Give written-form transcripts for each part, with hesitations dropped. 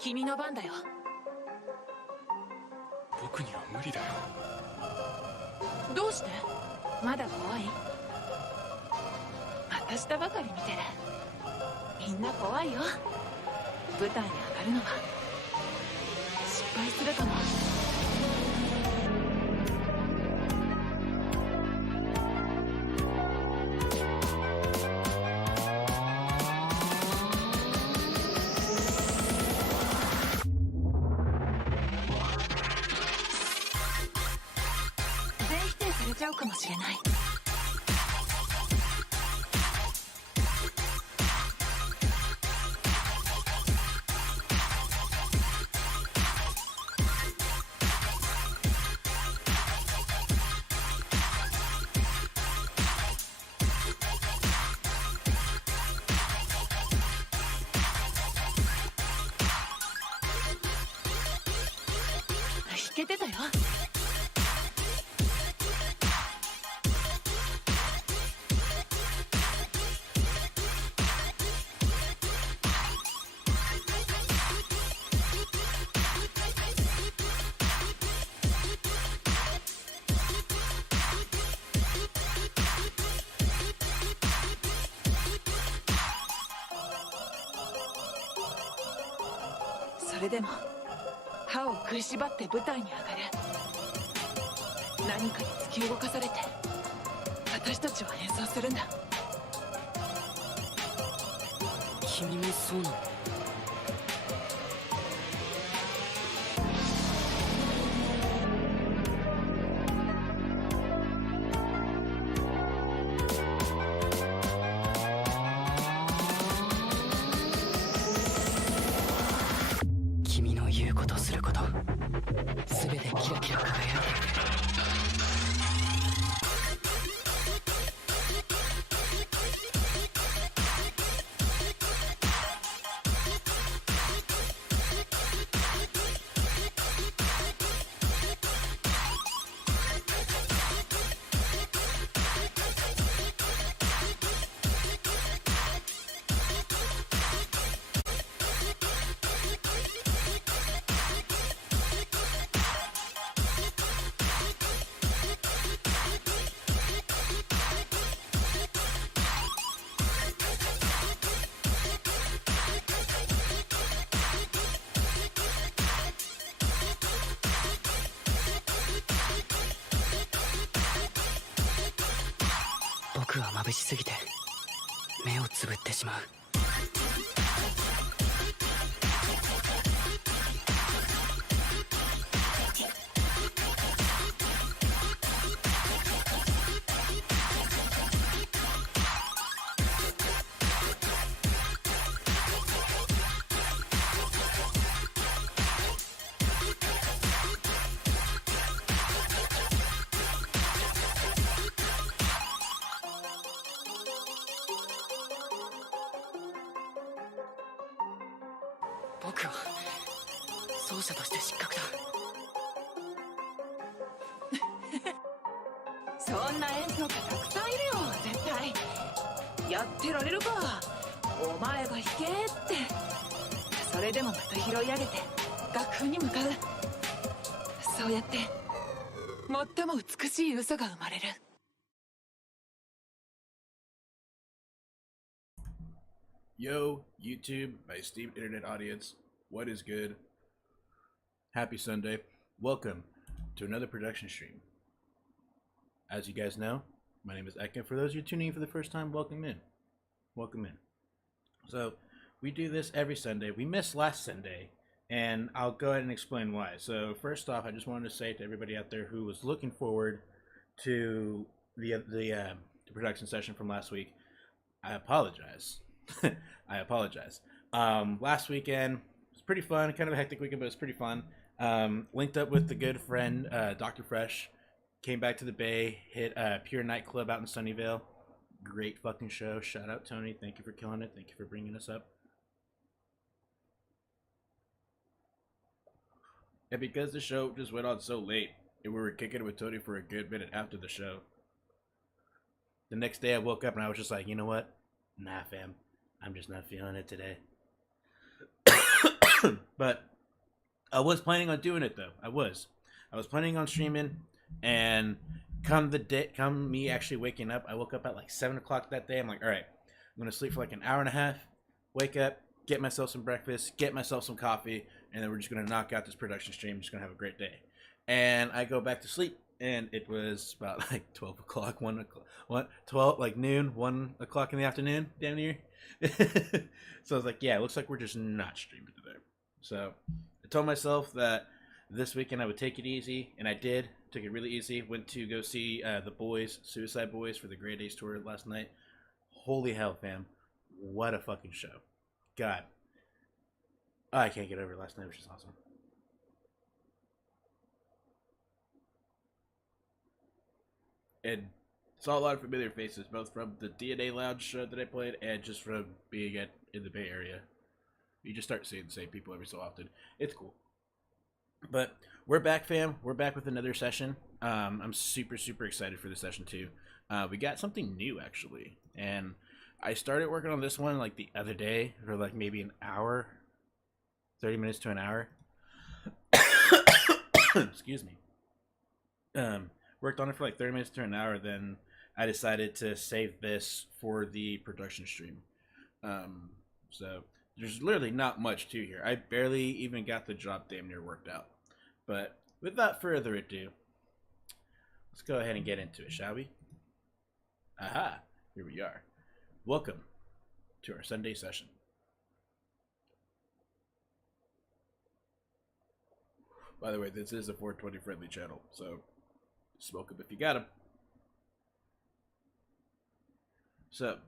君の番だよ。僕には無理だよ。どうして？まだ怖い？私とばかり見てる。みんな怖いよ。舞台に上がるのは失敗するかも。ちゃうかもしれない。弾けてたよ。それでも歯を食いしばって舞台に上がる。何かに突き動かされて私たちは演奏するんだ。君もそうなの？君の言うことすること全てキラキラ輝いてる。僕は眩しすぎて目をつぶってしまう。僕は奏者として失格だ。そんな演奏家たくさんいるよ。絶対やってられるか。お前が弾けって。それでもまた拾い上げて楽譜に向かう。そうやって最も美しい嘘が生まれる。Yo, YouTube, my esteemed internet audience, what is good? Happy Sunday. Welcome to another production stream. As you guys know, my name is Ekin. For those of you tuning in for the first time, welcome in. Welcome in. So, we do this every Sunday. We missed last Sunday, and I'll go ahead and explain why. So, first off, I just wanted to say to everybody out there who was looking forward to the production session from last week, I apologize. I apologize. Last weekend was pretty fun. Kind of a hectic weekend, but it was pretty fun. Linked up with the good friend Dr. Fresh. Came back to the Bay. Hit Pure Nightclub out in Sunnyvale. Great fucking show. Shout out Tony. Thank you for killing it. Thank you for bringing us up. And because the show just went on so late, and we were kicking it with Tony for a good minute after the show, the next day I woke up and I was just like, you know what? Nah, fam. I'm just not feeling it today. But I was planning on doing it though. I was planning on streaming, and come me actually waking up, I woke up at like 7 o'clock that day. I'm like, all right, I'm gonna sleep for like an hour and a half, wake up, get myself some breakfast, get myself some coffee, and then we're just gonna knock out this production stream. Just gonna have a great day. And I go back to sleep, and it was about like 12 o'clock, 1 o'clock, 12, like noon, 1 o'clock in the afternoon, damn near. So I was like, yeah, it looks like we're just not streaming today. So I told myself that this weekend I would take it easy, and I did. Took it really easy. Went to go see the boys, Suicide Boys, for the Grey Days tour last night. Holy hell, fam. What a fucking show. God. I can't get over it. Last night was just awesome. And saw a lot of familiar faces, both from the DNA Lounge show that I played and just from being in the Bay Area. You just start seeing the same people every so often. It's cool. But we're back, fam. We're back with another session. I'm super, super excited for this session, too. We got something new, actually. And I started working on this one, like, the other day, for, like, maybe an hour. 30 minutes to an hour. Excuse me. Worked on it for, like, 30 minutes to an hour, then I decided to save this for the production stream. So there's literally not much to here. I barely even got the job damn near worked out. But without further ado, let's go ahead and get into it, shall we? Aha, here we are. Welcome to our Sunday session. By the way, this is a 420 friendly channel, so smoke them if you got them. So,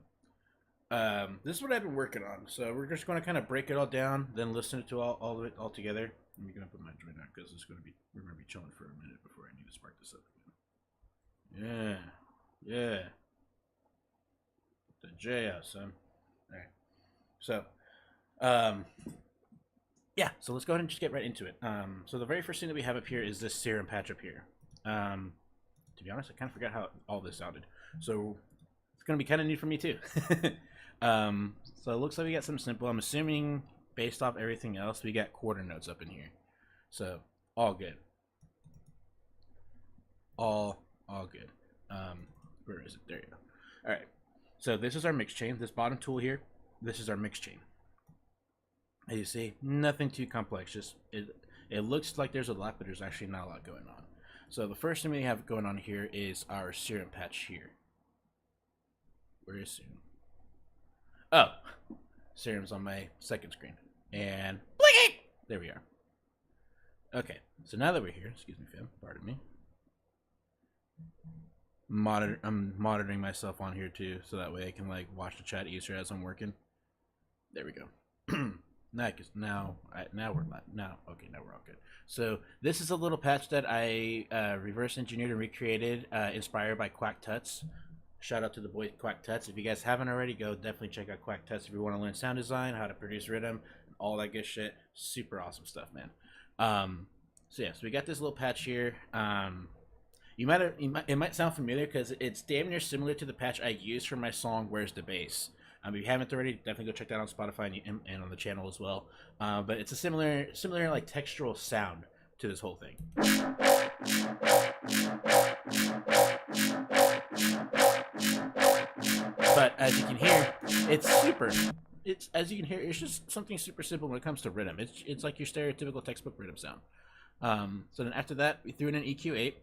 this is what I've been working on. So we're just going to kind of break it all down, then listen to all of it all together. I'm going to put my joint out because we're going to be chilling for a minute before I need to spark this up again. Yeah. Put the J out, son. All right. So, yeah. So let's go ahead and just get right into it. So the very first thing that we have up here is this serum patch up here. To be honest, I kind of forgot how all this sounded. So it's going to be kind of new for me too. So it looks like we got something simple. I'm assuming based off everything else, we got quarter notes up in here. So all good. All good. Where is it? There you go. All right. So this is our mix chain. This bottom tool here, this is our mix chain. As you see, nothing too complex. Just it looks like there's a lot, but there's actually not a lot going on. So the first thing we have going on here is our serum patch here. Where is serum? Oh, serum's on my second screen. And blinking! There we are. Okay, so now that we're here, excuse me, fam, pardon me. I'm monitoring myself on here too, so that way I can like watch the chat easier as I'm working. There we go. Now we're all good. So this is a little patch that I reverse engineered and recreated, inspired by Quack Tuts. Shout out to the boy Quack Tuts. If you guys haven't already, go definitely check out Quack Tuts if you want to learn sound design, how to produce rhythm, all that good shit. Super awesome stuff, man. So yeah, so we got this little patch here. It might sound familiar because it's damn near similar to the patch I used for my song "Where's the Bass." If you haven't already, definitely go check that out on Spotify and on the channel as well. But it's a similar like textural sound to this whole thing. But as you can hear, it's just something super simple when it comes to rhythm. It's like your stereotypical textbook rhythm sound. So then after that, we threw in an EQ8,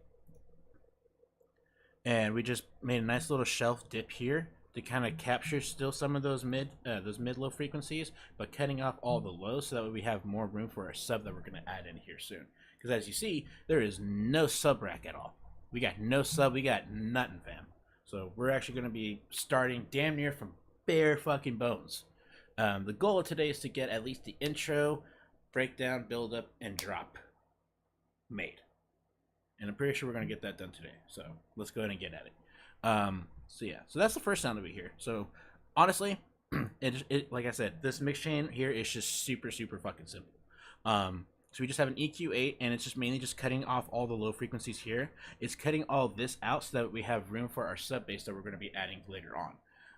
and we just made a nice little shelf dip here to kind of capture still some of those mid-low frequencies, but cutting off all the lows so that way we have more room for our sub that we're going to add in here soon. Because as you see, there is no sub rack at all. We got no sub, we got nothing, fam. So we're actually going to be starting damn near from bare fucking bones. The goal of today is to get at least the intro, breakdown, build up, and drop made. And I'm pretty sure we're going to get that done today. So let's go ahead and get at it. So that's the first sound that we hear. So honestly, it like I said, this mix chain here is just super fucking simple. So we just have an EQ8, and it's just mainly just cutting off all the low frequencies here. It's cutting all this out so that we have room for our sub bass that we're going to be adding later on.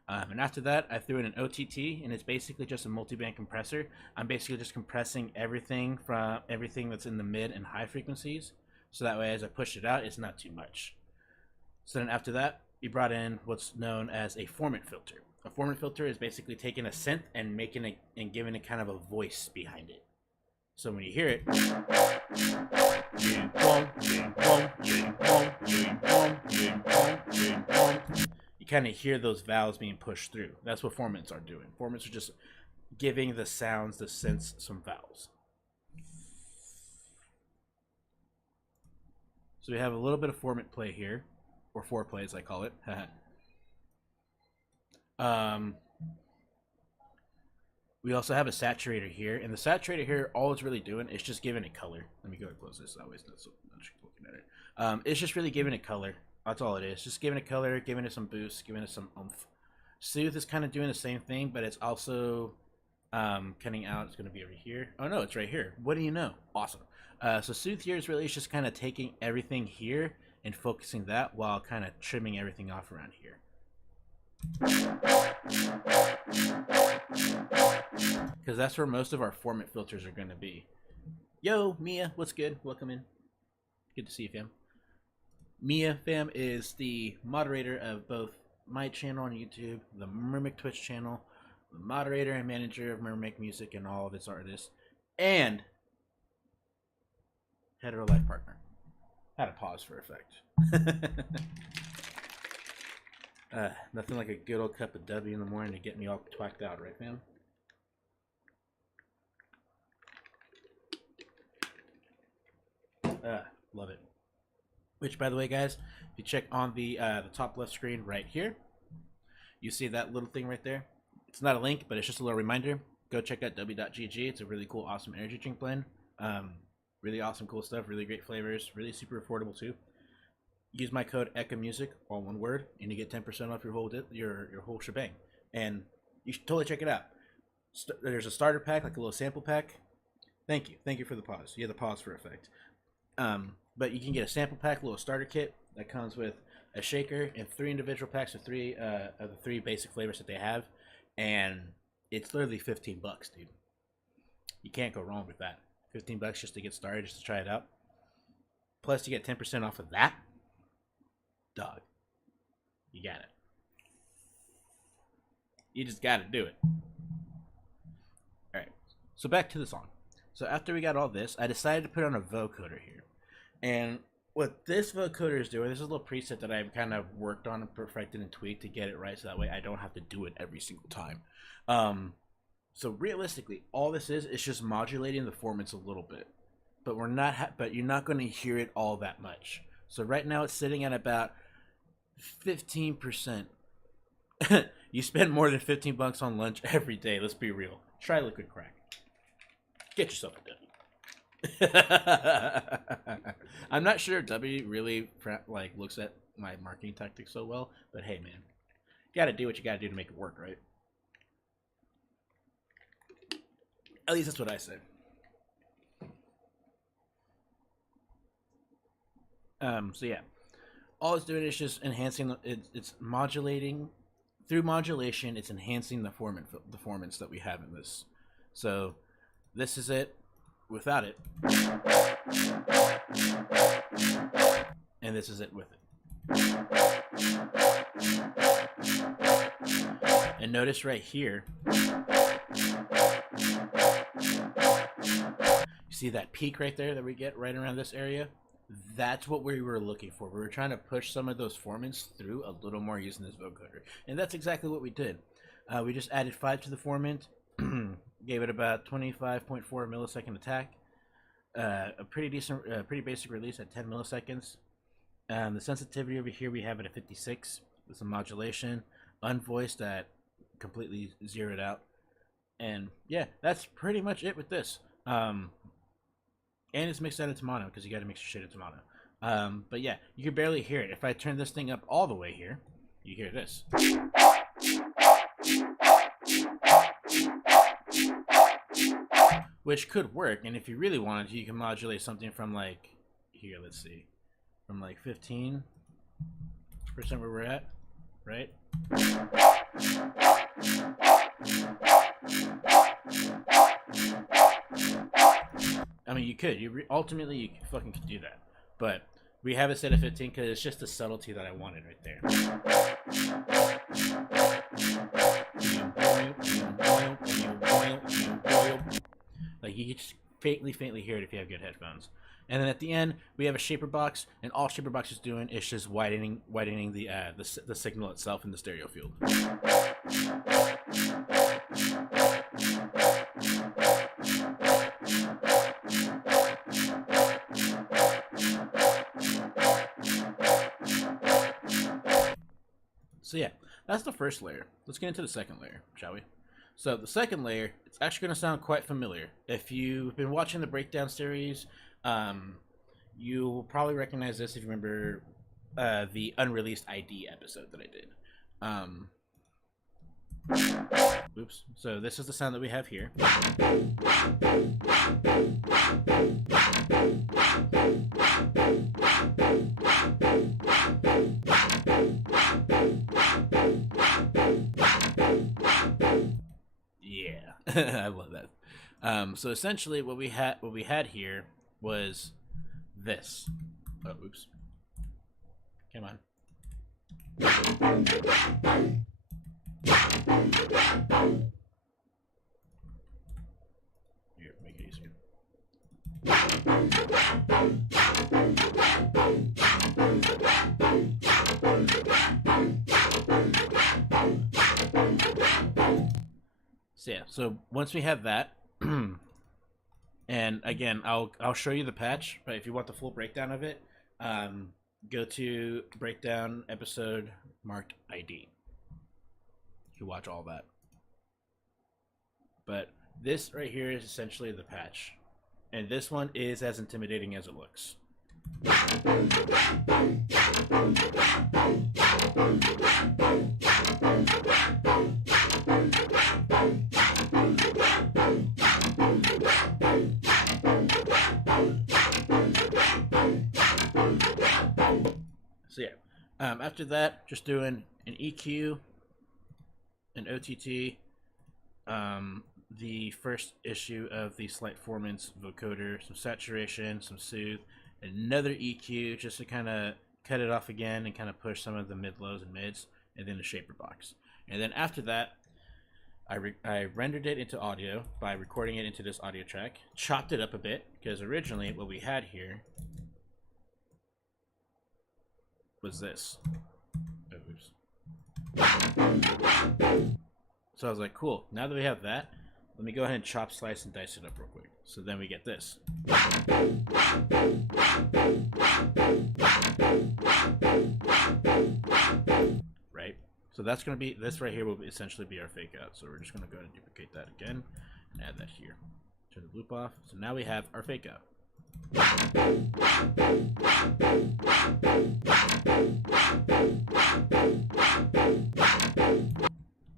And after that, I threw in an OTT, and it's basically just a multi-band compressor. I'm basically just compressing everything that's in the mid and high frequencies, so that way as I push it out, it's not too much. So then after that, we brought in what's known as a formant filter. A formant filter is basically taking a synth and making it and giving it kind of a voice behind it. So when you hear it, you kind of hear those vowels being pushed through. That's what formants are doing. Formants are just giving the sounds, the synths, some vowels. So we have a little bit of formant play here, or foreplay as I call it. We also have a saturator here, and the saturator here, all it's really doing is just giving it color. Let me go and close this. That way it's not so much looking at it. It's just really giving it color. That's all it is. Just giving it color, giving it some boost, giving it some oomph. Soothe is kind of doing the same thing, but it's also cutting out. It's going to be over here. Oh no, it's right here. What do you know? Awesome. So Soothe here is really just kind of taking everything here and focusing that while kind of trimming everything off around here. Because that's where most of our formant filters are going to be. Yo, Mia, what's good? Welcome in. Good to see you, fam. Mia, fam, is the moderator of both my channel on YouTube, the Mermic Twitch channel, the moderator and manager of Mermic Music and all of its artists, and hetero life partner. Had to pause for effect. Nothing like a good old cup of W in the morning to get me all twacked out, right, fam? Love it. Which, by the way, guys, if you check on the top left screen right here, you see that little thing right there. It's not a link, but it's just a little reminder. Go check out w.gg. It's a really cool, awesome energy drink blend. Really awesome, cool stuff. Really great flavors. Really super affordable too. Use my code ECHAMUSIC, all one word, and you get 10% off your whole shebang. And you should totally check it out. There's a starter pack, like a little sample pack. Thank you for the pause. You had the pause for effect. But you can get a sample pack, a little starter kit that comes with a shaker and 3 individual packs of three of the 3 basic flavors that they have, and it's literally $15, dude. You can't go wrong with that. $15 just to get started, just to try it out. Plus, you get 10% off of that. Dog, you got it. You just got to do it. All right. So back to the song. So after we got all this, I decided to put on a vocoder here. And what this vocoder is doing, this is a little preset that I've kind of worked on and perfected and tweaked to get it right, so that way I don't have to do it every single time. So realistically, all this is just modulating the formants a little bit, but you're not going to hear it all that much. So right now it's sitting at about 15%. You spend more than $15 on lunch every day. Let's be real. Try liquid crack. Get yourself a W. I'm not sure if W really looks at my marketing tactics so well, but hey, man, you gotta do what you gotta do to make it work, right? At least that's what I say. So yeah, all it's doing is just enhancing. It's modulating through modulation. It's enhancing the formants that we have in this. So this is it without it, and this is it with it. And notice right here, you see that peak right there that we get right around this area? That's what we were looking for. We were trying to push some of those formants through a little more using this vocoder, and that's exactly what we did. We just added 5 to the formant, gave it about 25.4 millisecond attack, a pretty decent, pretty basic release at 10 milliseconds. The sensitivity over here we have it at 56 with some modulation, unvoiced at completely zeroed out. And yeah, that's pretty much it with this. And it's mixed out into mono because you got to mix your shit into mono. But yeah, you can barely hear it. If I turn this thing up all the way here, you hear this. Which could work, and if you really wanted to, you can modulate something from like, here, let's see, from like 15% where we're at, right? I mean, you could. Ultimately, you fucking could do that. But we have it set at 15 because it's just the subtlety that I wanted right there. Like, you can just faintly hear it if you have good headphones. And then at the end, we have a shaper box, and all shaper box is doing is just widening the signal itself in the stereo field. So yeah, that's the first layer. Let's get into the second layer, shall we? So the second layer, it's actually going to sound quite familiar. If you've been watching the Breakdown series, you'll probably recognize this if you remember the Unreleased ID episode that I did. Oops. So this is the sound that we have here. Yeah, I love that. So essentially, what we had here was this. Oh, oops. Come on. Here, make it easier. So yeah, so once we have that, and again, I'll show you the patch, but if you want the full breakdown of it, go to Breakdown episode marked ID. You can watch all that. But this right here is essentially the patch. And this one is as intimidating as it looks. So yeah, after that, just doing an EQ, an OTT, the first issue of the Slight Performance vocoder, some saturation, some soothe, another EQ just to kind of cut it off again and kind of push some of the mid-lows and mids, and then a shaper box. And then after that, I rendered it into audio by recording it into this audio track, chopped it up a bit, because originally what we had here was this. So I was like, cool, now that we have that, let me go ahead and chop, slice, and dice it up real quick. So then we get this. Right? So that's going to be, this right here will essentially be our fake out. So we're just going to go ahead and duplicate that again and add that here. Turn the loop off. So now we have our fake out.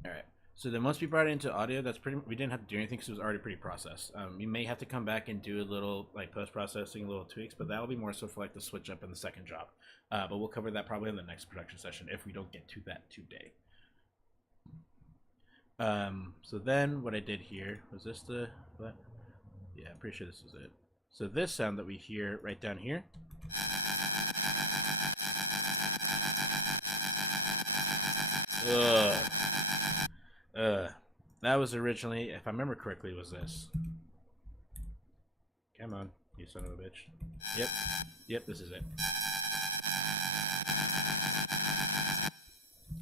Alright, so then once we brought it into audio, we didn't have to do anything because it was already pretty processed. You may have to come back and do a little like post-processing, little tweaks, but that'll be more so for like the switch up in the second job. But we'll cover that probably in the next production session if we don't get to that today. So then what I did here, was this the, what? Yeah, I'm pretty sure this is it. So this sound that we hear right down here, that was originally, if I remember correctly, was this. Come on, you son of a bitch. Yep, this is it.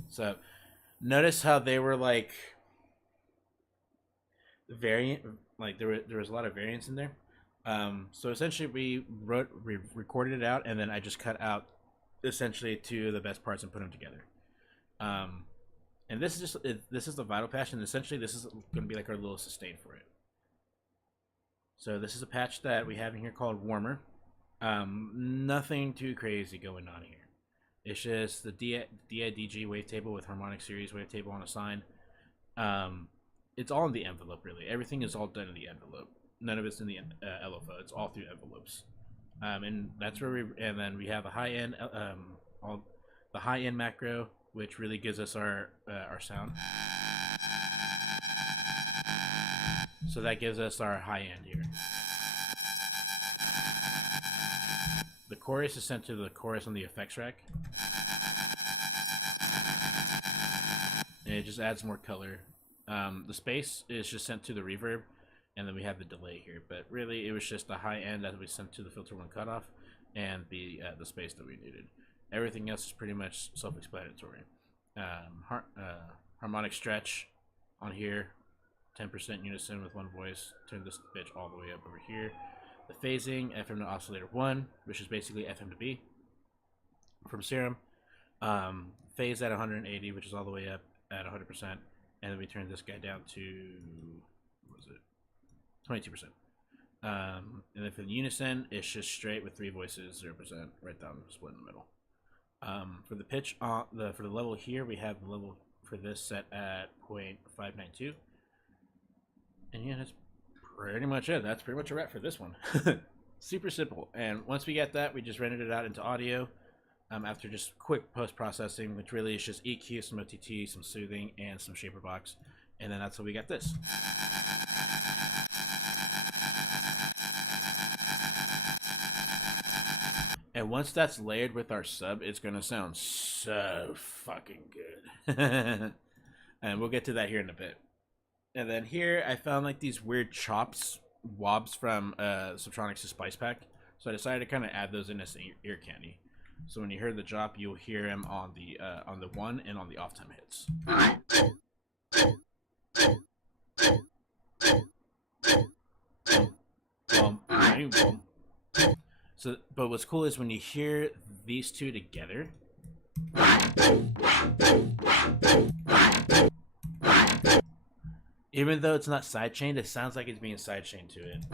So notice how they were like variant, like there was a lot of variance in there. So essentially we recorded it out, and then I just cut out essentially two of the best parts and put them together. And this is just this is the vital patch, and essentially this is going to be like our little sustain for it. So this is a patch that we have in here called Warmer. Nothing too crazy going on here. It's just the DIDG wavetable with harmonic series wavetable on a sign. It's all in the envelope, really. Everything is all done in the envelope. None of it's in the LFO. It's all through envelopes. And that's where and then we have a high end, all the high end macro, which really gives us our sound. So that gives us our high end here. The chorus is sent to the chorus on the effects rack. And it just adds more color. The space is just sent to the reverb, and then we have the delay here. But really, it was just the high end that we sent to the filter one cutoff, and the space that we needed. Everything else is pretty much self-explanatory. Harmonic stretch on here, 10% unison with one voice. Turn this bitch all the way up over here. The phasing, FM to oscillator 1, which is basically FM to B from Serum. Phase at 180, which is all the way up at 100%. And then we turn this guy down to, what was it? 22%. And then for the unison, it's just straight with 3 voices, 0%, right down, split in the middle. For the pitch, for the level here, we have the level for this set at 0.592. And yeah, that's pretty much it. That's pretty much a wrap for this one. Super simple. And once we get that, we just rendered it out into audio after just quick post-processing, which really is just EQ, some OTT, some soothing, and some shaper box. And then that's how we got this. And once that's layered with our sub, it's going to sound so fucking good. And we'll get to that here in a bit. And then here, I found like these weird wobs from Subtronics' Spice Pack. So I decided to kind of add those in as ear candy. So when you hear the drop, you'll hear him on the one and on the off time hits. So, but what's cool is when you hear these two together. Even though it's not sidechained, it sounds like it's being sidechained to it.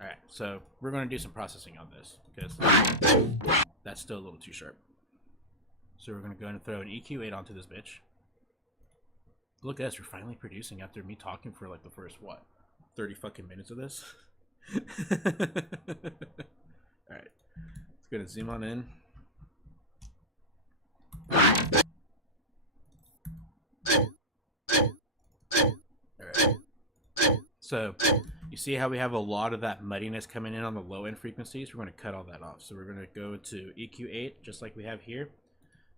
Alright, so we're going to do some processing on this, because that's still a little too sharp. So we're going to go and throw an EQ8 onto this bitch. Look at us, we're finally producing after me talking for like the first, what, 30 fucking minutes of this? Alright, let's go and zoom on in. Alright, so you see how we have a lot of that muddiness coming in on the low end frequencies? We're going to cut all that off. So we're going to go to EQ8 just like we have here.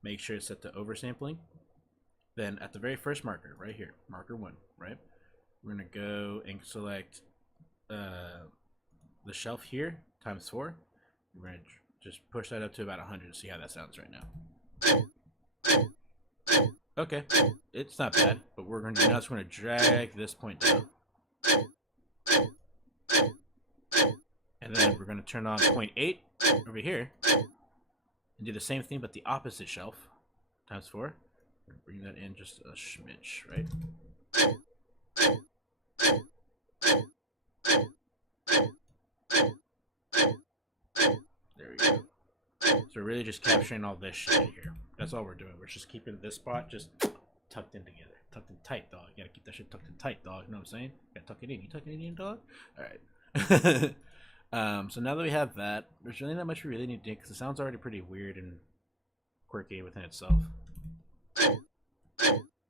Make sure it's set to oversampling. Then at the very first marker, right here, marker 1, right? We're going to go and select the shelf here times 4. We're going to just push that up to about 100 to see how that sounds right now. Okay, it's not bad, but we're going to now just going to drag this point down. And then we're going to turn on 0.8 over here and do the same thing but the opposite shelf times 4. Bring that in just a schmitch, right? There we go. So we're really just capturing all this shit here. That's all we're doing. We're just keeping this spot just tucked in together. Tucked in tight, dog. You gotta keep that shit tucked in tight, dog. You know what I'm saying? You gotta tuck it in. You tucking it in, dog? Alright. So now that we have that, there's really not much we really need to do because it sounds already pretty weird and quirky within itself.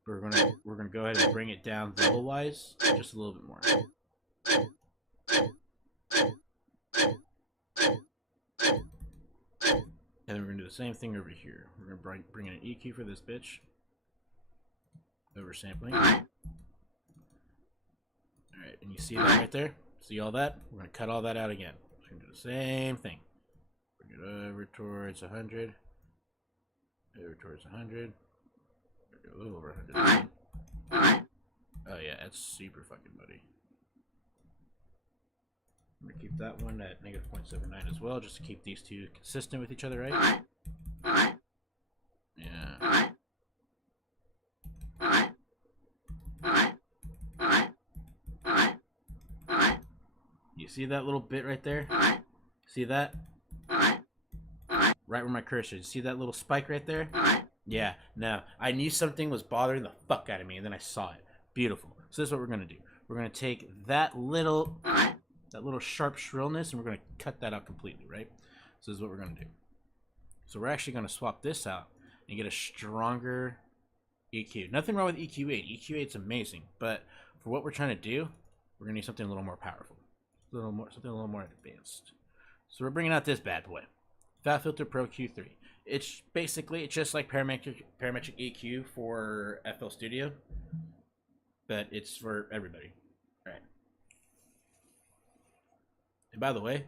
We're gonna go ahead and bring it down level wise just a little bit more. And then we're gonna do the same thing over here. We're gonna bring in an EQ for this bitch. Oversampling. Alright, and you see that right there? See all that? We're gonna cut all that out again. We're gonna do the same thing. Bring it over towards 100. Over towards 100. A little over 100. Oh yeah, that's super fucking muddy. I'm gonna keep that one at negative 0.79 as well, just to keep these two consistent with each other, right? Yeah. You see that little bit right there? See that? Right where my cursor is. See that little spike right there? Yeah. No, I knew something was bothering the fuck out of me, and then I saw it. Beautiful. So this is what we're gonna do. We're gonna take that little sharp shrillness, and we're gonna cut that out completely, right? So this is what we're gonna do. So we're actually gonna swap this out and get a stronger EQ. Nothing wrong with EQ8. EQ8's amazing, but for what we're trying to do, we're gonna need something a little more powerful, something a little more advanced. So we're bringing out this bad boy, FabFilter Pro Q3. It's just like parametric EQ for FL Studio, but it's for everybody. All right. And by the way,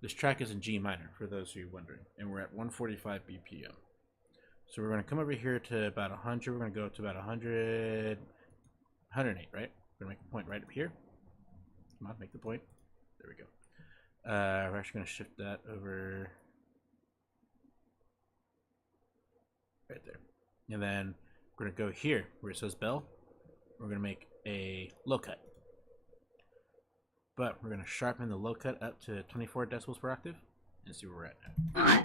this track is in G minor for those of you wondering, and we're at 145 BPM. So we're going to come over here to about 100. We're going to go to about 100, 108, right? We're going to make a point right up here. Come on, make the point. There we go. We're actually going to shift that over right there. And then we're going to go here where it says bell. We're going to make a low cut. But we're going to sharpen the low cut up to 24 decibels per octave and see where we're at now.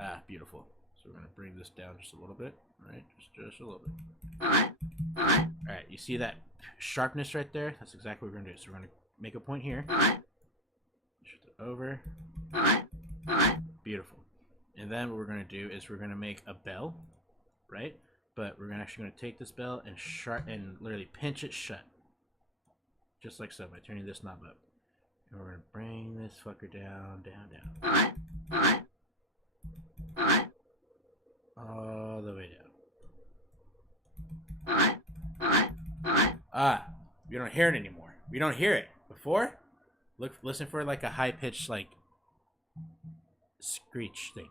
Ah, beautiful. So we're going to bring this down just a little bit, right? Just a little bit. Alright, you see that sharpness right there? That's exactly what we're going to do. So we're going to make a point here. Shift it over. Beautiful. And then what we're going to do is we're going to make a bell, right? But we're actually going to take this bell and literally pinch it shut. Just like so, by turning this knob up. And we're going to bring this fucker down, down, down. All the way down. Ah, you don't hear it anymore. We don't hear it. Before, listen for like a high-pitched, like, screech thing.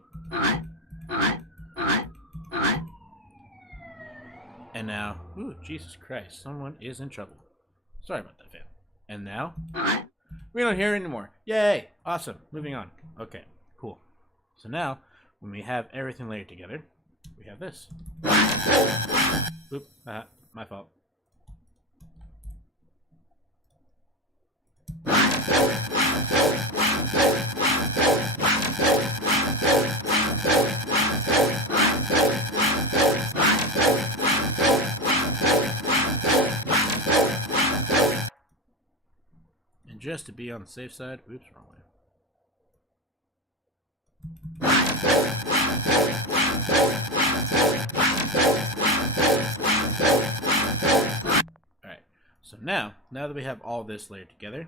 And now, ooh, Jesus Christ, someone is in trouble. Sorry about that, fam. And now, we don't hear it anymore. Yay! Awesome. Moving on. Okay, cool. So now, when we have everything layered together, we have this. Oop, my fault. And just to be on the safe side, oops, wrong way. Alright, so now that we have all this layered together,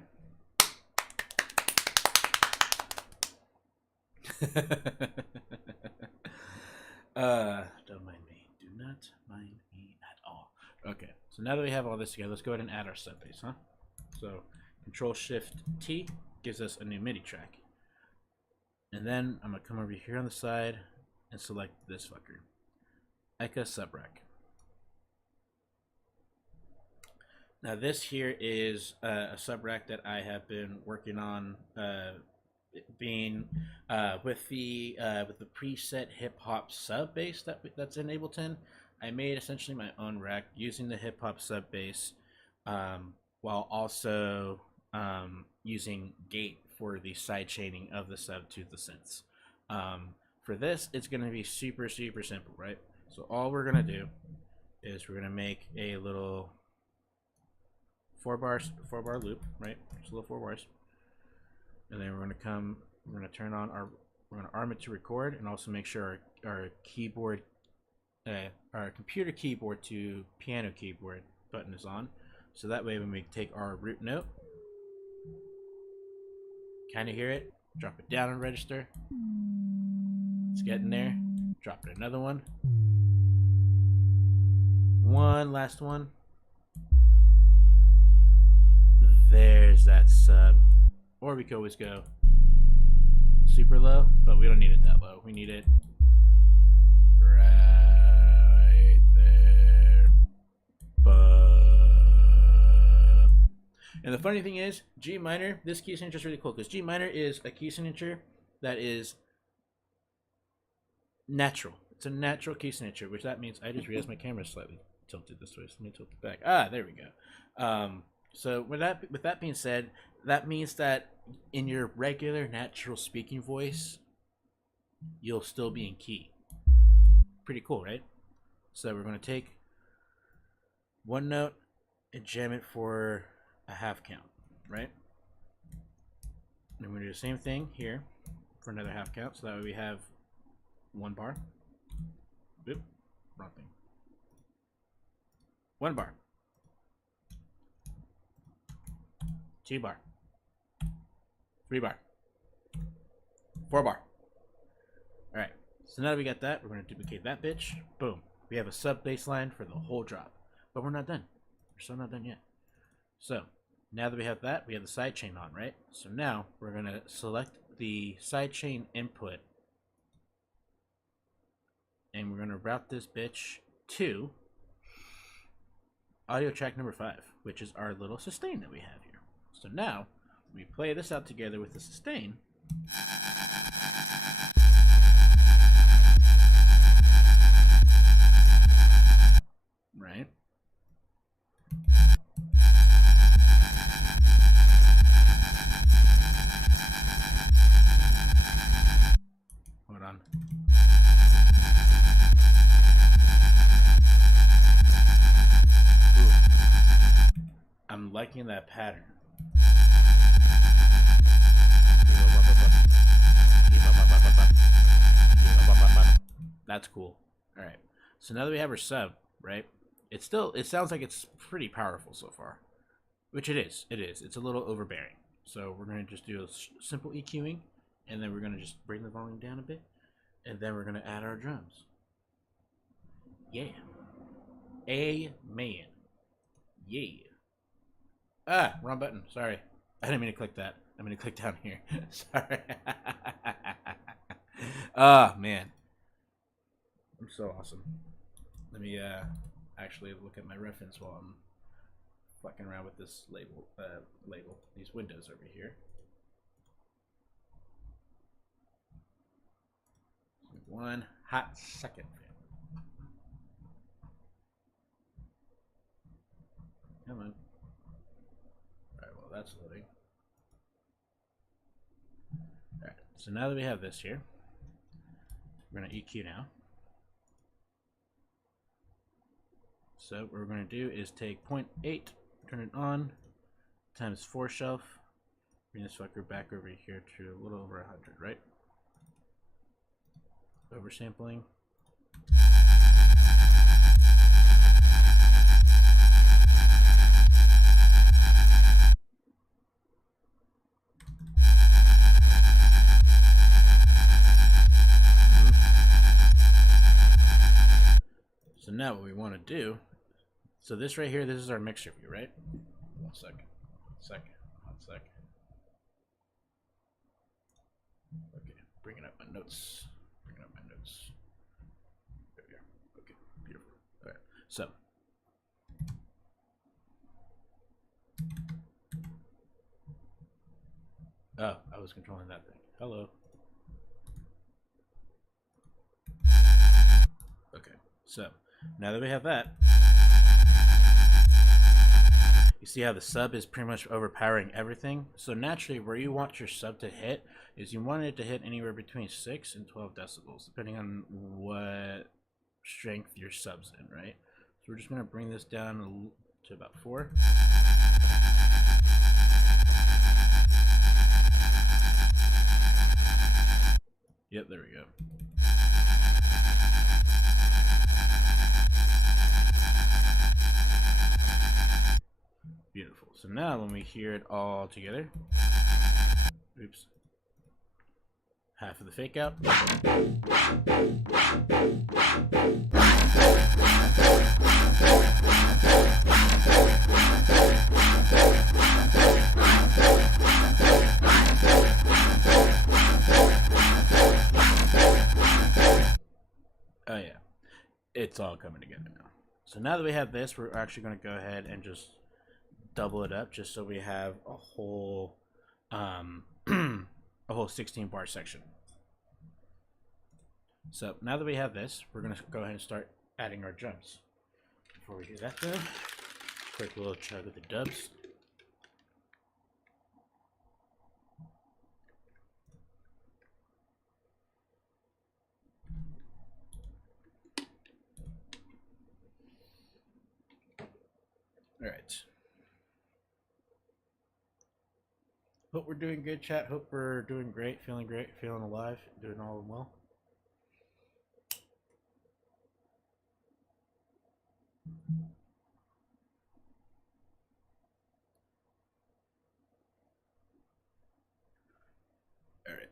don't mind me. Do not mind me at all. Okay, so now that we have all this together, let's go ahead and add our sub bass, huh? So Control Shift T gives us a new MIDI track. And then I'm gonna come over here on the side and select this fucker, Eka Subrack. Now this here is a subrack that I have been working on, with the preset hip hop sub bass that's in Ableton. I made essentially my own rack using the hip hop sub bass, while also using gate for the side chaining of the sub to the synths. For this, it's going to be super simple, right? So all we're going to do is we're going to make a little 4-bar loop, right? Just a little 4 bars. And then we're going to turn on we're going to arm it to record, and also make sure our keyboard, our computer keyboard to piano keyboard button is on. So that way when we take our root note, kind of hear it, drop it down on register. It's getting there. Drop it another one. One last one. There's that sub. Or we could always go super low, but we don't need it that low. We need it right there. And the funny thing is, G minor, this key signature is really cool because G minor is a key signature that is natural. It's a natural key signature, which that means I just realized my camera is slightly tilted this way. So let me tilt it back. Ah, there we go. So with that being said, that means that in your regular natural speaking voice, you'll still be in key. Pretty cool, right? So we're going to take one note and jam it for a half count, right? And we're going to do the same thing here for another half count, so that way we have one bar. Oop, wrong thing. One bar. 2 bar. 3 bar. 4 bar. Alright, so now that we got that, we're going to duplicate that bitch. Boom. We have a sub bass line for the whole drop. But we're not done. We're still not done yet. So, now that we have that, we have the sidechain on, right? So now, we're going to select the sidechain input. And we're going to route this bitch to audio track number 5, which is our little sustain that we have here. So now, we play this out together with the sustain. Right? Hold on. Ooh. I'm liking that pattern. That's cool. All right. So now that we have our sub, right? It sounds like it's pretty powerful so far, which it is. It is. It's a little overbearing. So we're going to just do a simple EQing, and then we're going to just bring the volume down a bit, and then we're going to add our drums. Yeah. Amen. Yeah. Ah, wrong button. Sorry. I didn't mean to click that. I'm going to click down here. Sorry. Ah, man. I'm so awesome. Let me actually look at my reference while I'm fucking around with this label, these windows over here. One hot second. Come on. Alright, well that's loading. Alright, so now that we have this here, we're going to EQ now. So what we're going to do is take 0.8, turn it on, times 4 shelf, bring this fucker back over here to a little over 100, right? Oversampling. So now what we want to do, so this right here, this is our mixer view, right? 1 second. 1 second. 1 second. Okay, bringing up my notes. Bringing up my notes. There we go. Okay, beautiful. All right, so. Oh, I was controlling that thing. Hello. Okay, so now that we have that, you see how the sub is pretty much overpowering everything. So naturally, where you want your sub to hit is you want it to hit anywhere between 6 and 12 decibels, depending on what strength your sub's in, right? So we're just going to bring this down to about 4. Yep, there we go. Beautiful. So now when we hear it all together, oops, half of the fake out. Oh yeah, it's all coming together now. So now that we have this, we're actually going to go ahead and just double it up just so we have a whole a whole 16 bar section. So now that we have this, we're gonna go ahead and start adding our drums. Before we do that though, quick little chug of the dubs. All right. Hope we're doing good, chat. Hope we're doing great, feeling alive, doing all well. All right.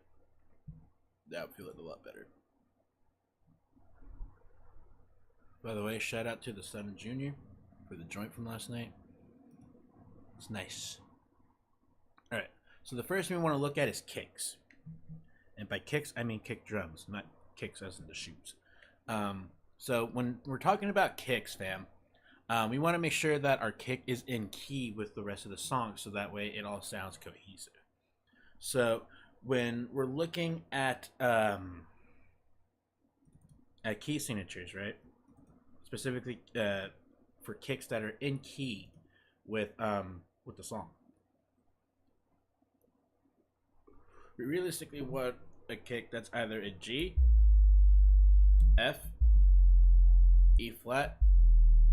Now I'm feeling a lot better. By the way, shout out to the Sun Jr. for the joint from last night. It's nice. All right. So the first thing we want to look at is kicks. And by kicks, I mean kick drums, not kicks as in the shoes. So when we're talking about kicks, fam, we want to make sure that our kick is in key with the rest of the song, so that way it all sounds cohesive. So when we're looking at key signatures, right? Specifically for kicks that are in key with the song. We realistically want a kick that's either a G, F, E flat,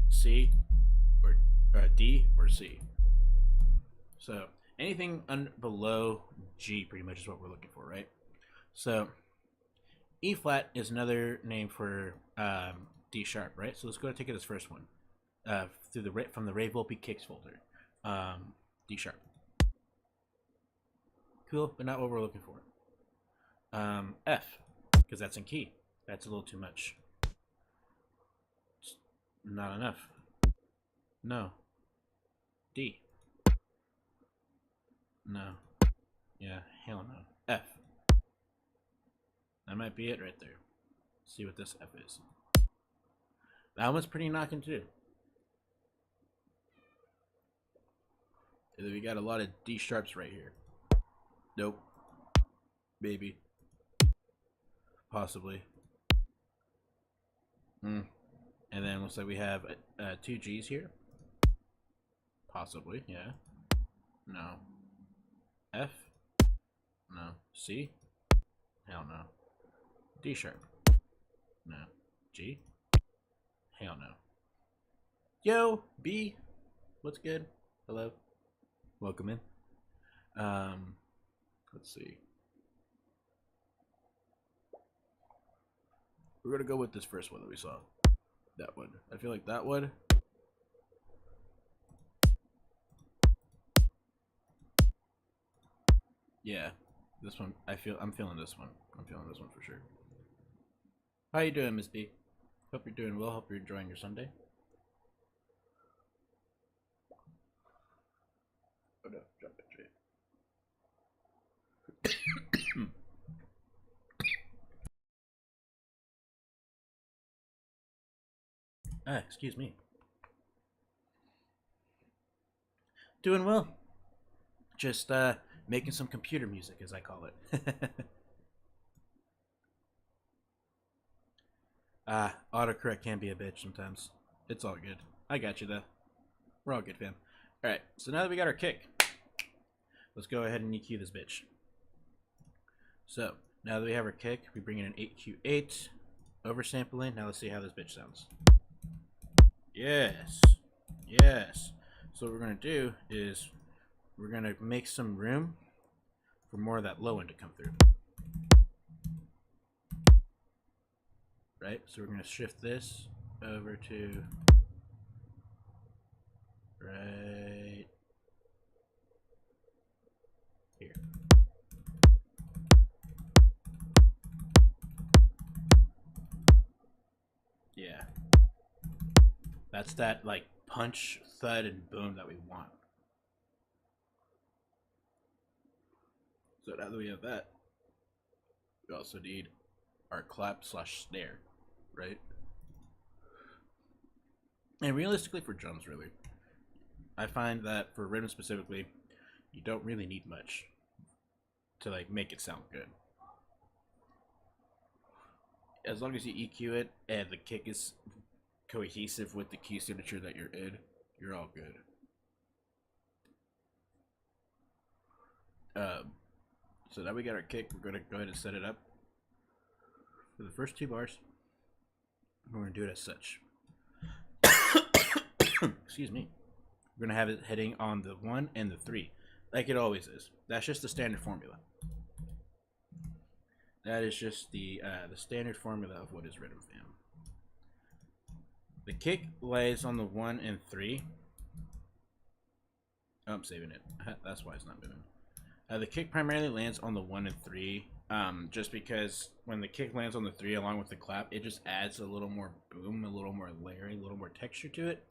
C, or D or C. So anything below G pretty much is what we're looking for, right? So E flat is another name for D sharp, right? So let's go ahead and take it as first one from the Ray Volpe Kicks folder. D sharp. Cool, but not what we're looking for. F, because that's in key. That's a little too much. It's not enough. No. D. No. Yeah, hell no. F. That might be it right there. Let's see what this F is. That one's pretty knocking too. And then we got a lot of D sharps right here. Nope. Maybe. Possibly. And then looks like we have two G's here. Possibly, yeah. No. F? No. C? Hell no. D sharp? No. G? Hell no. Yo, B. What's good? Hello. Welcome in. Let's see. We're gonna go with this first one that we saw. That one. I feel like that one. Yeah. This one. I'm feeling this one. I'm feeling this one for sure. How you doing, Miss B? Hope you're doing well. Hope you're enjoying your Sunday. Oh no, drop it straight. Excuse me. Doing well. Just making some computer music, as I call it. Autocorrect can be a bitch sometimes. It's all good. I got you though. We're all good, fam. Alright, so now that we got our kick, let's go ahead and EQ this bitch. So, now that we have our kick, we bring in an 8Q8, oversampling. Now let's see how this bitch sounds. Yes. Yes. So what we're going to do is we're going to make some room for more of that low end to come through. Right? So we're going to shift this over to right here. Yeah. That's that like punch, thud, and boom that we want. So now that we have that, we also need our clap / snare, right? And realistically for drums, really, I find that for rhythm specifically, you don't really need much to like make it sound good. As long as you EQ it and the kick is cohesive with the key signature that you're in, you're all good. So now we got our kick. We're gonna go ahead and set it up for the first 2 bars. We're gonna do it as such. Excuse me. We're gonna have it heading on the 1 and the 3, like it always is. That's just the standard formula. That is just the standard formula of what is Rhythm Fam. The kick lays on the 1 and 3. Oh, I'm saving it. That's why it's not moving. The kick primarily lands on the 1 and 3, just because when the kick lands on the 3 along with the clap, it just adds a little more boom, a little more layering, a little more texture to it.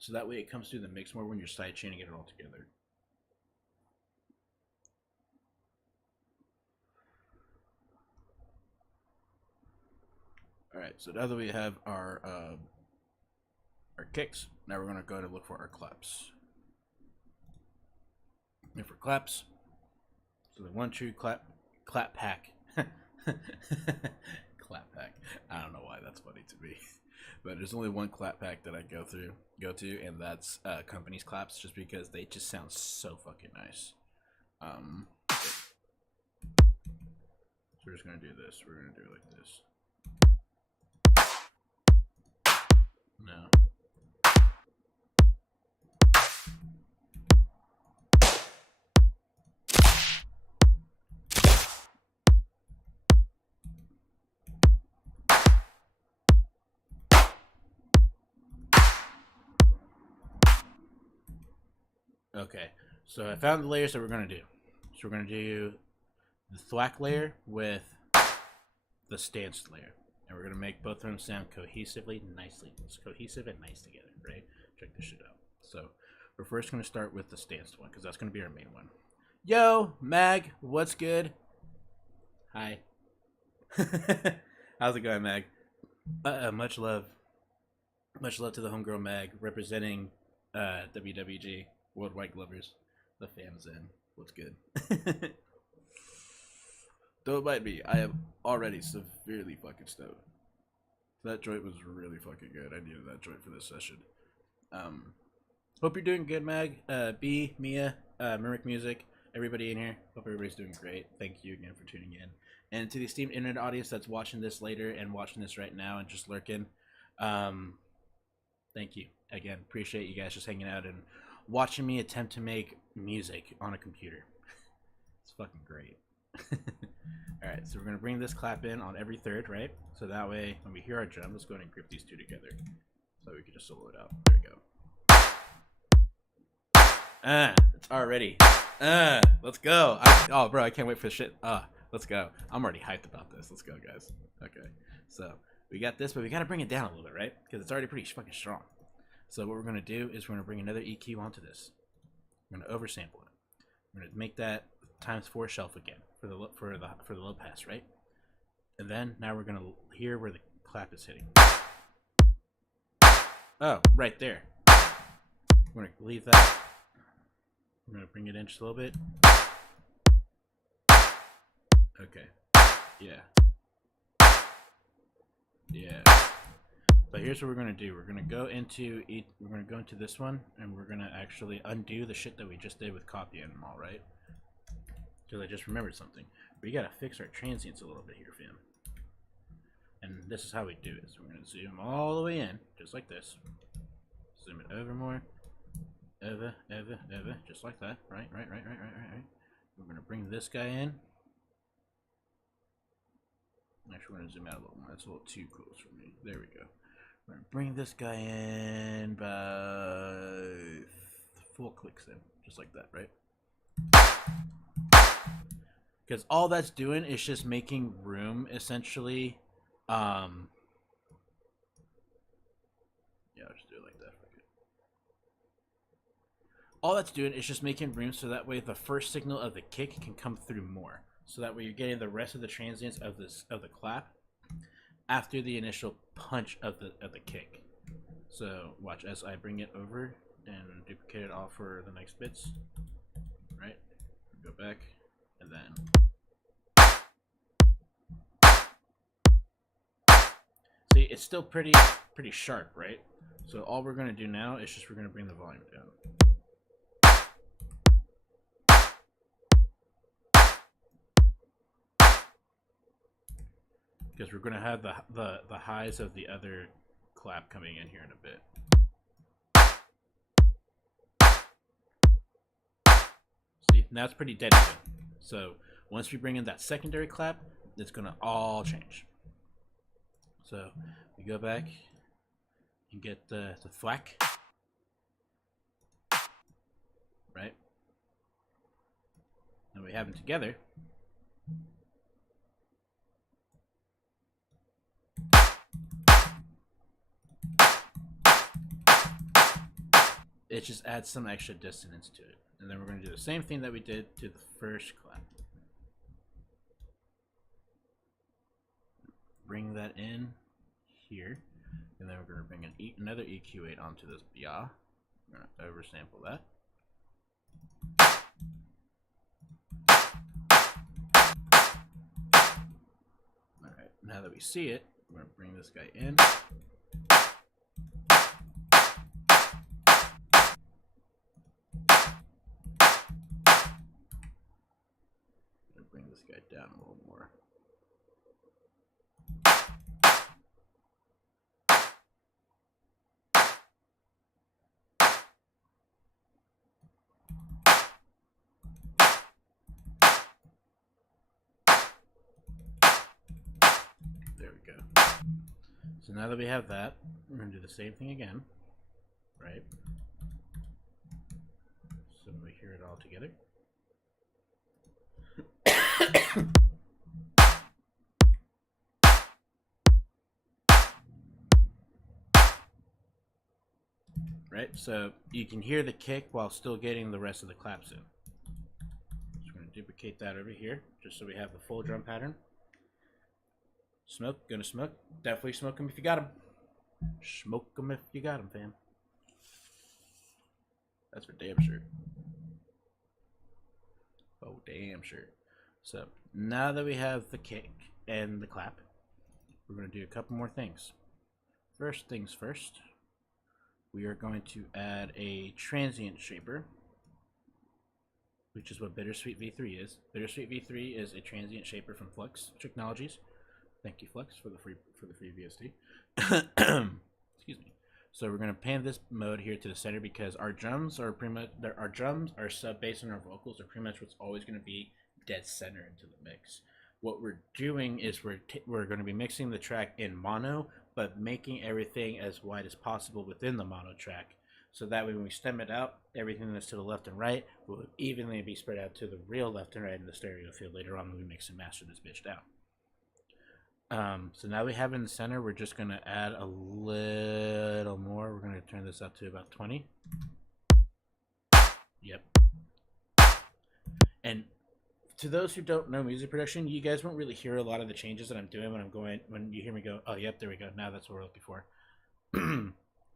So that way it comes through the mix more when you're side chaining it all together. Alright, so now that we have our kicks, now we're going to go ahead and look for our claps. And for claps, so the 1 true clap pack. Clap pack. I don't know why that's funny to me. But there's only one clap pack that I go to, and that's Company's claps, just because they just sound so fucking nice. So we're just gonna do this. We're gonna do it like this. No. Okay, so I found the layers that we're going to do. So we're going to do the thwack layer with the stance layer. And we're going to make both of them sound cohesively, nicely. It's cohesive and nice together, right? Check this shit out. So we're first going to start with the stance one, because that's going to be our main one. Yo, Mag, what's good? Hi. How's it going, Mag? Much love. Much love to the homegirl Mag, representing WWG. Worldwide Glovers, the fam's in. What's good? Don't mind me. I am already severely fucking stoned. That joint was really fucking good. I needed that joint for this session. Hope you're doing good, Mag. B, Mia, Mimic Music, everybody in here. Hope everybody's doing great. Thank you again for tuning in. And to the esteemed internet audience that's watching this later and watching this right now and just lurking, thank you. Again, appreciate you guys just hanging out and watching me attempt to make music on a computer. It's fucking great. Alright, so we're going to bring this clap in on every third, right? So that way, when we hear our drum, let's go ahead and grip these two together. So we can just solo it out. There we go. It's already. Let's go. Oh, bro, I can't wait for the shit. Let's go. I'm already hyped about this. Let's go, guys. Okay, so we got this, but we got to bring it down a little bit, right? Because it's already pretty fucking strong. So what we're going to do is we're going to bring another EQ onto this. We're going to oversample it. We're going to make that ×4 shelf again for the low pass, right? And then now we're going to hear where the clap is hitting. Oh, right there. We're going to leave that. We're going to bring it in just a little bit. Okay. Yeah. Yeah. But here's what we're gonna do. We're gonna go into this one, and we're gonna actually undo the shit that we just did with copy and all, right? So I just remembered something. We gotta fix our transients a little bit here, fam. And this is how we do it. So we're gonna zoom all the way in, just like this. Zoom it over more. Over, just like that. Right. We're gonna bring this guy in. Actually, we're gonna zoom out a little more. That's a little too close for me. There we go. We're gonna bring this guy in by full clicks in, just like that, right? Because all that's doing is just making room, essentially. Yeah, I'll just do it like that. All that's doing is just making room so that way the first signal of the kick can come through more. So that way you're getting the rest of the transients of the clap after the initial punch of the kick. So watch as I bring it over and duplicate it all for the next bits. Right? Go back, and then see, it's still pretty sharp, right? So all we're gonna do now is just we're gonna bring the volume down. Because we're gonna have the highs of the other clap coming in here in a bit. See, now it's pretty dead even. So once we bring in that secondary clap, it's gonna all change. So we go back and get the thwack, right? And we have them together. It just adds some extra dissonance to it. And then we're going to do the same thing that we did to the first clap. Bring that in here. And then we're going to bring another EQ8 onto this BA. We're going to oversample that. Alright, now that we see it, we're going to bring this guy in. Bring this guy down a little more. There we go. So now that we have that, we're going to do the same thing again, right? So we hear it all together. Right, so you can hear the kick while still getting the rest of the claps in. So we're going to duplicate that over here, just so we have the full drum pattern. Smoke, gonna smoke. Definitely smoke them if you got them. Smoke them if you got them, fam. That's for damn sure. Oh, damn sure. So now that we have the kick and the clap, we're going to do a couple more things. First things first, we are going to add a transient shaper, which is what Bittersweet V3 is. Bittersweet V3 is a transient shaper from Flux Technologies. Thank you, Flux, for the free VST. Excuse me. So we're going to pan this mode here to the center because our drums are our sub bass and our vocals are pretty much what's always going to be dead center into the mix. What we're doing is we're going to be mixing the track in mono, but making everything as wide as possible within the mono track. So that way when we stem it out, everything that's to the left and right will evenly be spread out to the real left and right in the stereo field later on when we mix and master this bitch down. So now we have in the center, we're just going to add a little more. We're going to turn this up to about 20. Yep. And to those who don't know music production, you guys won't really hear a lot of the changes that I'm doing when you hear me go, oh, yep, there we go. Now that's what we're looking for.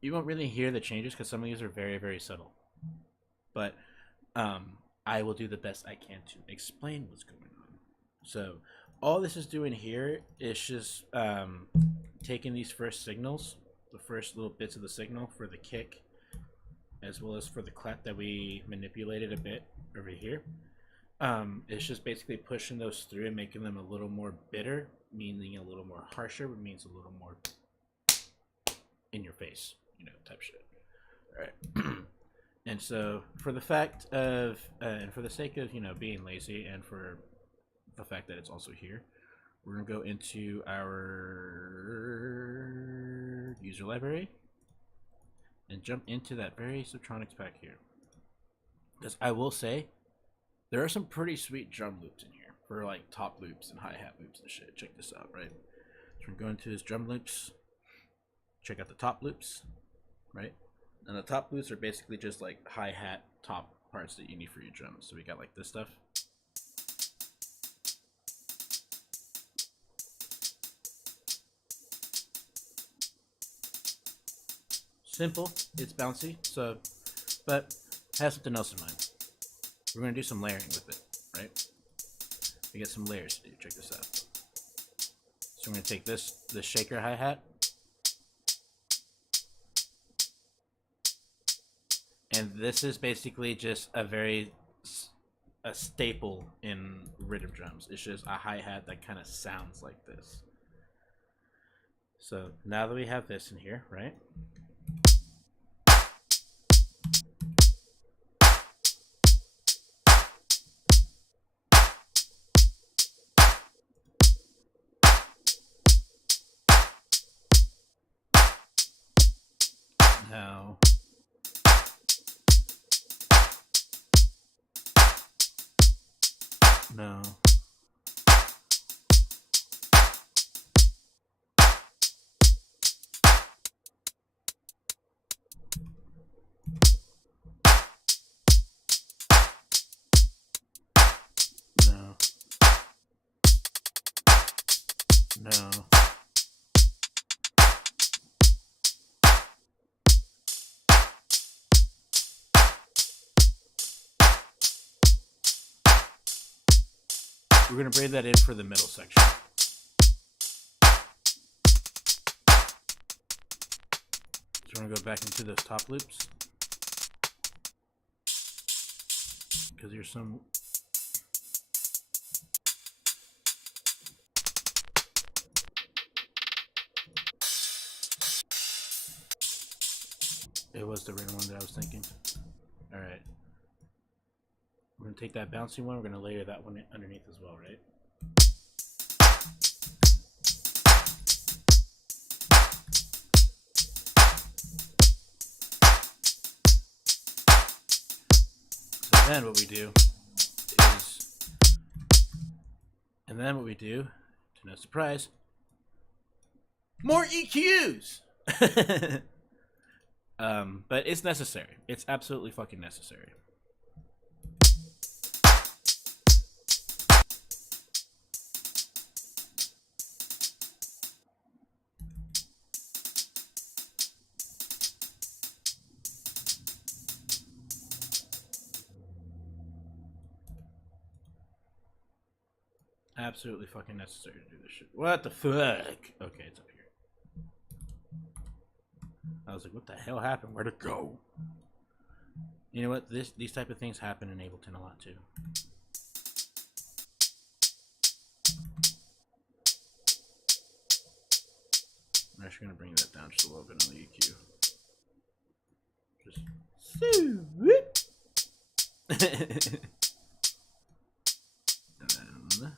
You won't really hear the changes because some of these are very, very subtle. But I will do the best I can to explain what's going on. So all this is doing here is just taking these first signals, the first little bits of the signal for the kick, as well as for the clap that we manipulated a bit over here. It's just basically pushing those through and making them a little more bitter, meaning a little more harsher, but means a little more in your face, type shit. All right. And so for the fact of, and for the sake of, being lazy and for the fact that it's also here, we're going to go into our user library and jump into that very Subtronics pack here. Because I will say, there are some pretty sweet drum loops in here for like top loops and hi-hat loops and shit. Check this out, right? So we're going to this drum loops, check out the top loops, right? And the top loops are basically just like hi-hat top parts that you need for your drums. So we got like this stuff. Simple, it's bouncy, so but I have something else in mind. We're gonna do some layering with it, right? We get some layers to do. Check this out. So we're gonna take this shaker hi-hat, and this is basically just a staple in rhythm drums. It's just a hi-hat that kind of sounds like this. So now that we have this in here, right? Now no. No. No. We're going to braid that in for the middle section. So we're going to go back into those top loops. Because there's some... It was the random one that I was thinking. Alright. We're going to take that bouncy one, we're going to layer that one underneath as well, right? So then what we do is... And then what we do, to no surprise, more EQs! But it's necessary. It's absolutely fucking necessary. Absolutely fucking necessary to do this shit. What the fuck? Okay, it's up here. I was like, what the hell happened? Where'd it go? You know what? These type of things happen in Ableton a lot too. I'm actually gonna bring that down just a little bit on the EQ. Just and then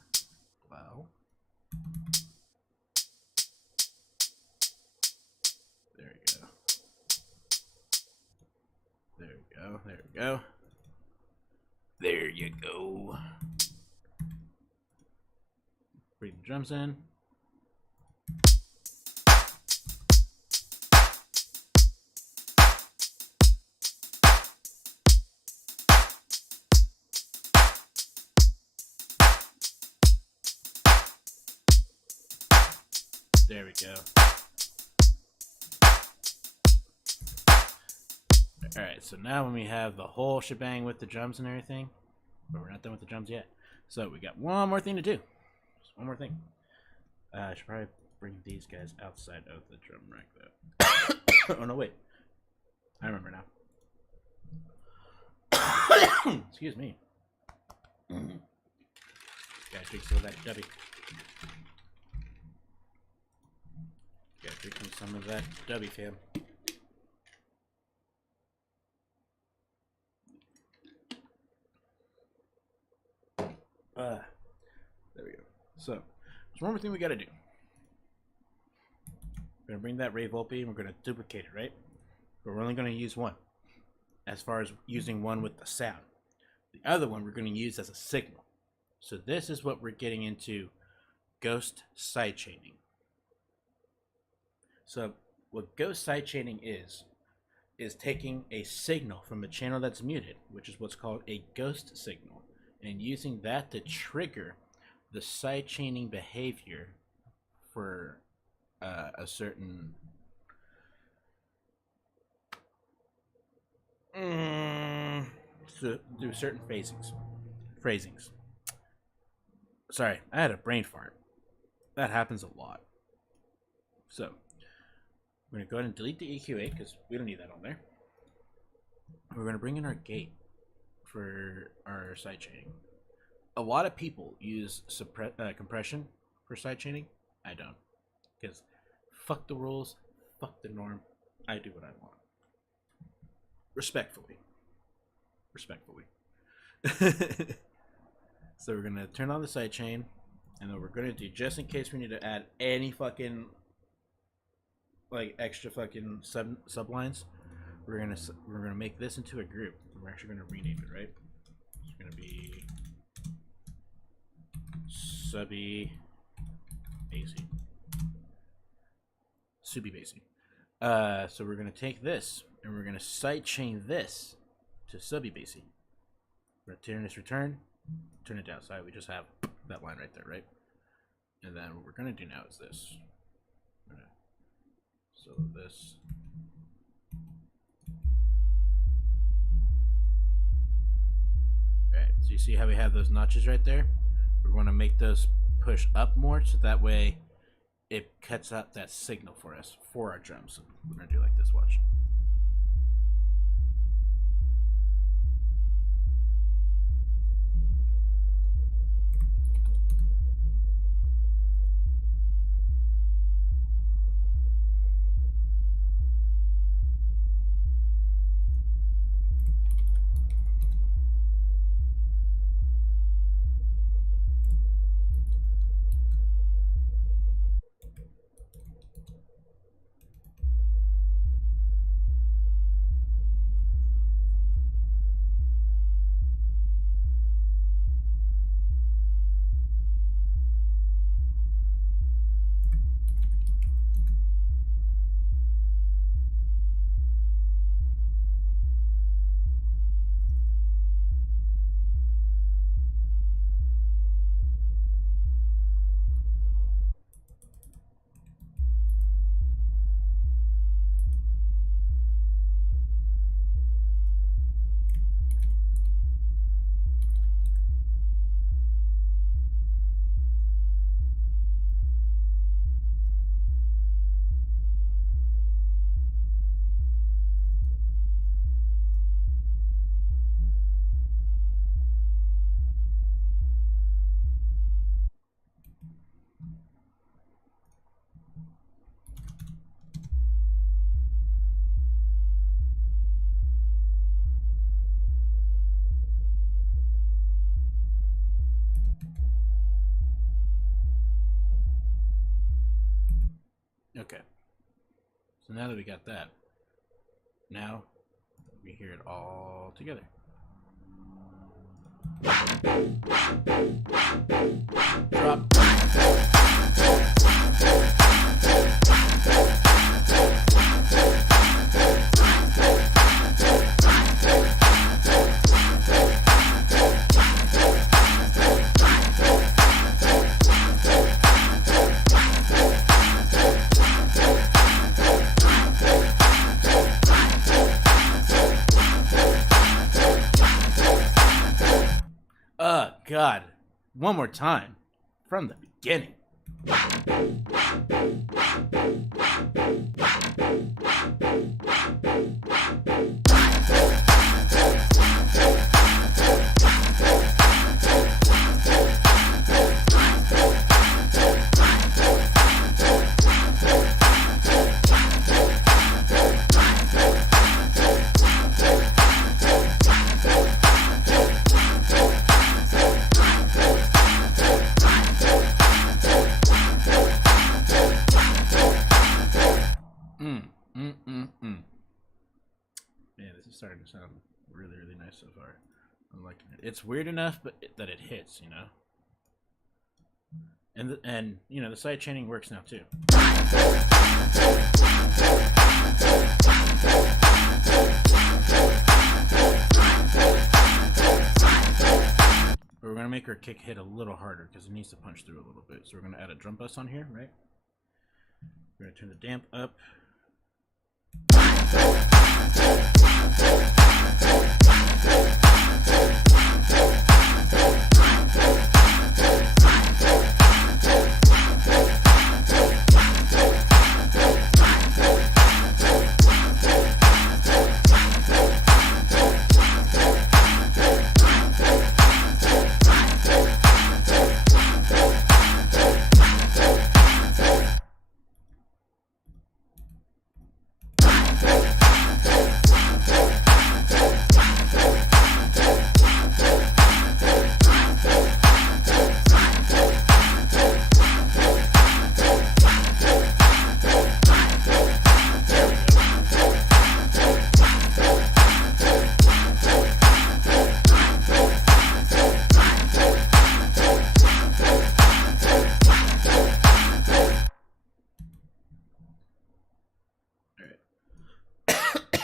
wow. There we go. There we go. There we go. There you go. Bring the drums in. There we go. Alright, so now when we have the whole shebang with the drums and everything, but we're not done with the drums yet. So we got one more thing to do. Just one more thing. I should probably bring these guys outside of the drum rack though. Oh no, wait. I remember now. Excuse me. Gotta drink some of that Dubby. Gotta drink some of that Dubby, fam. There we go. So, there's one more thing we gotta do. We're gonna bring that Ray Volpe and we're gonna duplicate it, right? But we're only gonna use one. As far as using one with the sound. The other one we're gonna use as a signal. So this is what we're getting into ghost sidechaining. So what ghost sidechaining is taking a signal from a channel that's muted, which is what's called a ghost signal, and using that to trigger the sidechaining behavior for a certain To do certain phrasings. Sorry, I had a brain fart. That happens a lot. So, we're going to go ahead and delete the EQA because we don't need that on there. We're going to bring in our gate for our sidechaining. A lot of people use compression for sidechaining. I don't. Because fuck the rules, fuck the norm. I do what I want. Respectfully. So we're going to turn on the sidechain. And then we're going to do, just in case we need to add any fucking, like, extra fucking sublines, we're gonna make this into a group. We're actually gonna rename it, right? It's gonna be Subby Basie. Subi Basie. So we're gonna take this and we're gonna sidechain this to Subby Basie. We're gonna turn this return, turn it downside. We just have that line right there, right? And then what we're gonna do now is this. So this. Alright, so you see how we have those notches right there? We're going to make those push up more so that way it cuts out that signal for us for our drums. So we're going to do like this, watch. Okay. So now that we got that, now we hear it all together. Drop. God, one more time from the beginning. Man, this is starting to sound really, really nice so far. I'm liking it. It's weird enough, but that it hits, you know. And you know, the side chaining works now too. But we're gonna make our kick hit a little harder because it needs to punch through a little bit. So we're gonna add a drum bus on here, right? We're gonna turn the damp up.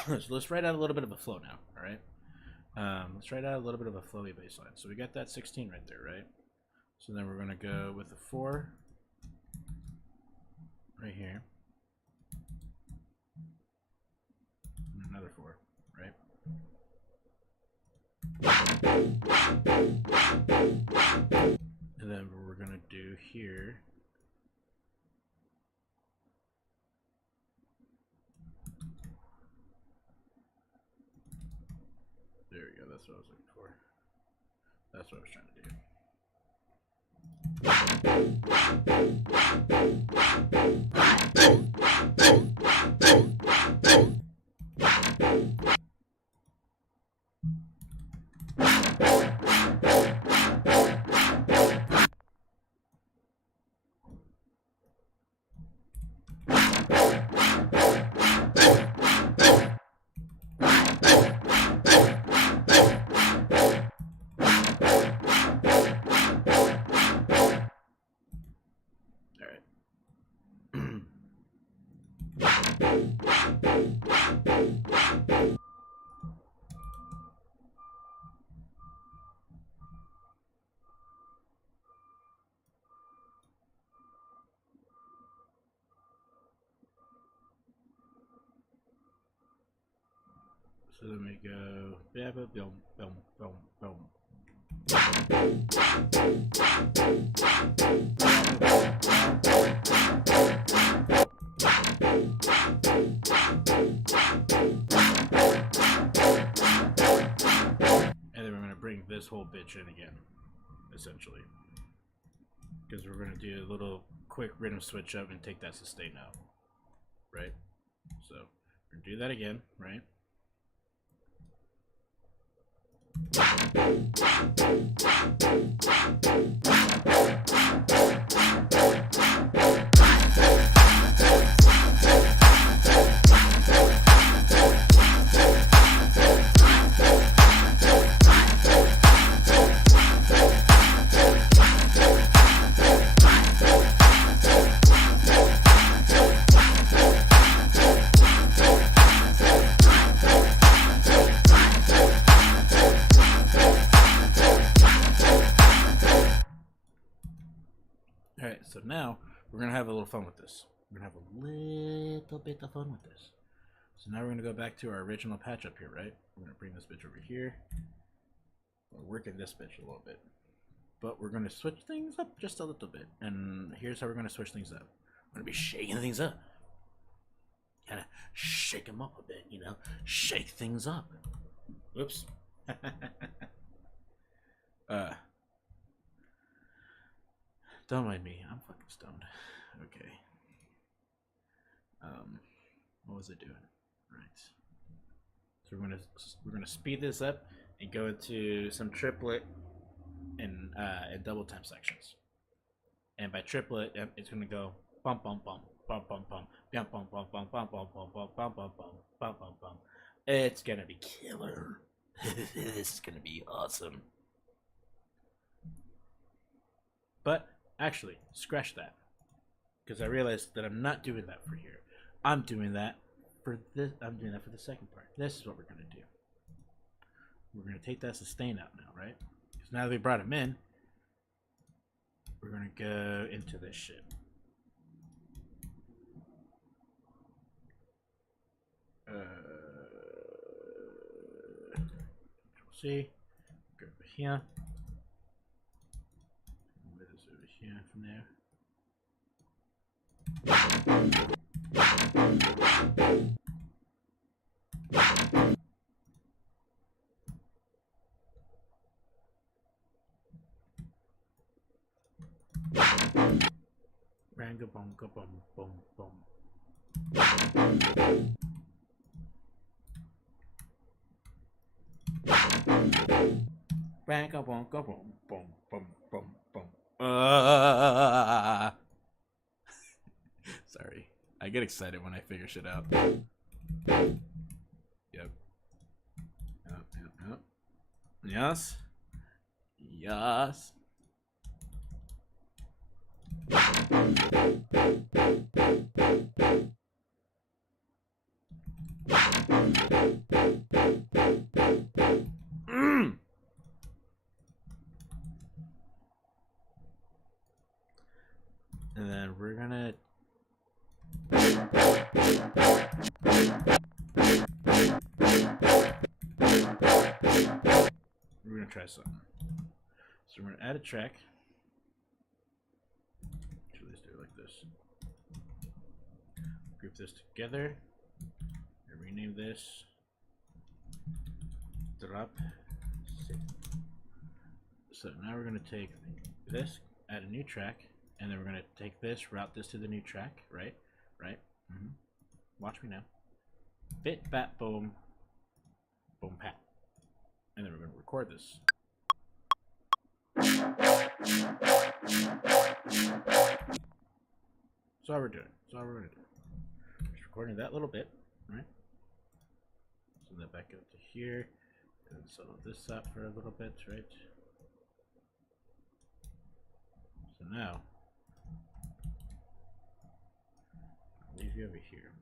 So let's write out a little bit of a flow now, all right? Let's write out a little bit of a flowy bass line. So we got that 16 right there, right? So then we're going to go with the 4 right here. And another 4, right? And then what we're going to do here, there we go, that's what I was looking for. That's what I was trying to do. So then we go, boom, boom, boom, boom. And then we're going to bring this whole bitch in again, essentially. Because we're going to do a little quick rhythm switch up and take that sustain out. Right? So, we're going to do that again, right? Alright, so now we're going to have a little fun with this. We're going to have a little bit of fun with this. So now we're going to go back to our original patch up here, right? We're going to bring this bitch over here. We're working this bitch a little bit. But we're going to switch things up just a little bit. And here's how we're going to switch things up. We're going to be shaking things up. Kind of shake them up a bit, you know? Shake things up. Whoops. Don't mind me, I'm fucking stoned. Okay. What was I doing? Right. So we're gonna speed this up and go into some triplet and double time sections. And by triplet, it's gonna go bum bum bum bum bum bum bum bum bum bum bum bum bum bum bum bum bum bum bum. It's gonna be killer. This is gonna be awesome. But actually, scratch that, because I realized that I'm not doing that for here. I'm doing that for this. I'm doing that for the second part. This is what we're gonna do. We're gonna take that sustain out now, right? Because now that we brought him in, we're gonna go into this shit. Control C. Go over here. Move this over here from there. Ranga bonga bum bum bum. Ranga bonga bum bum bum bum bum. Sorry, I get excited when I figure shit out. Yep. Yep. Yes. Yes. something. So we're gonna add a track. Actually, let's do it like this. Group this together. And rename this drop. So now we're gonna take this, add a new track, and then we're gonna take this, route this to the new track, right? Right? Watch me now. Bit, bat, boom, boom, pat. And then we're gonna record this. That's all we're doing. That's all we're gonna do. Just recording that little bit, right? Send that back up to here, and settle this up for a little bit, right? So now, I'll leave you over here.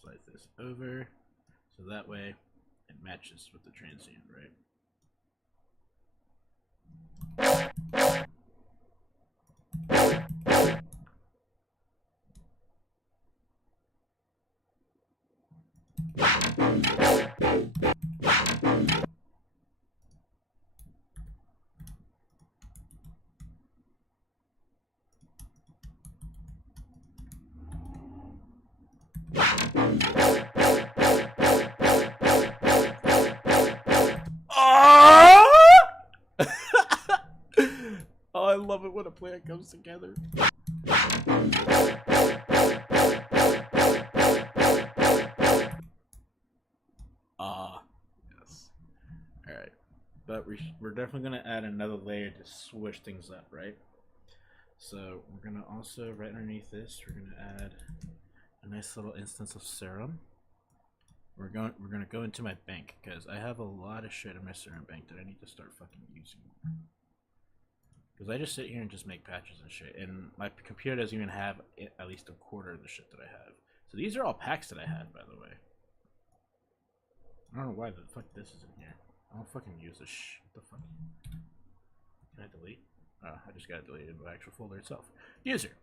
Slide this over, so that way it matches with the transient, right? Oh, I love it when a plan comes together. Yes. Alright. But we're definitely going to add another layer to switch things up, right? So we're going to also, right underneath this, we're going to add a nice little instance of serum. We're going to go into my bank, because I have a lot of shit in my serum bank that I need to start fucking using. Because I just sit here and just make patches and shit, and my computer doesn't even have at least a quarter of the shit that I have. So these are all packs that I have, by the way. I don't know why the fuck this is in here. I don't fucking use this shit. What the fuck? Can I delete? Oh, I just gotta delete it in the actual folder itself. User.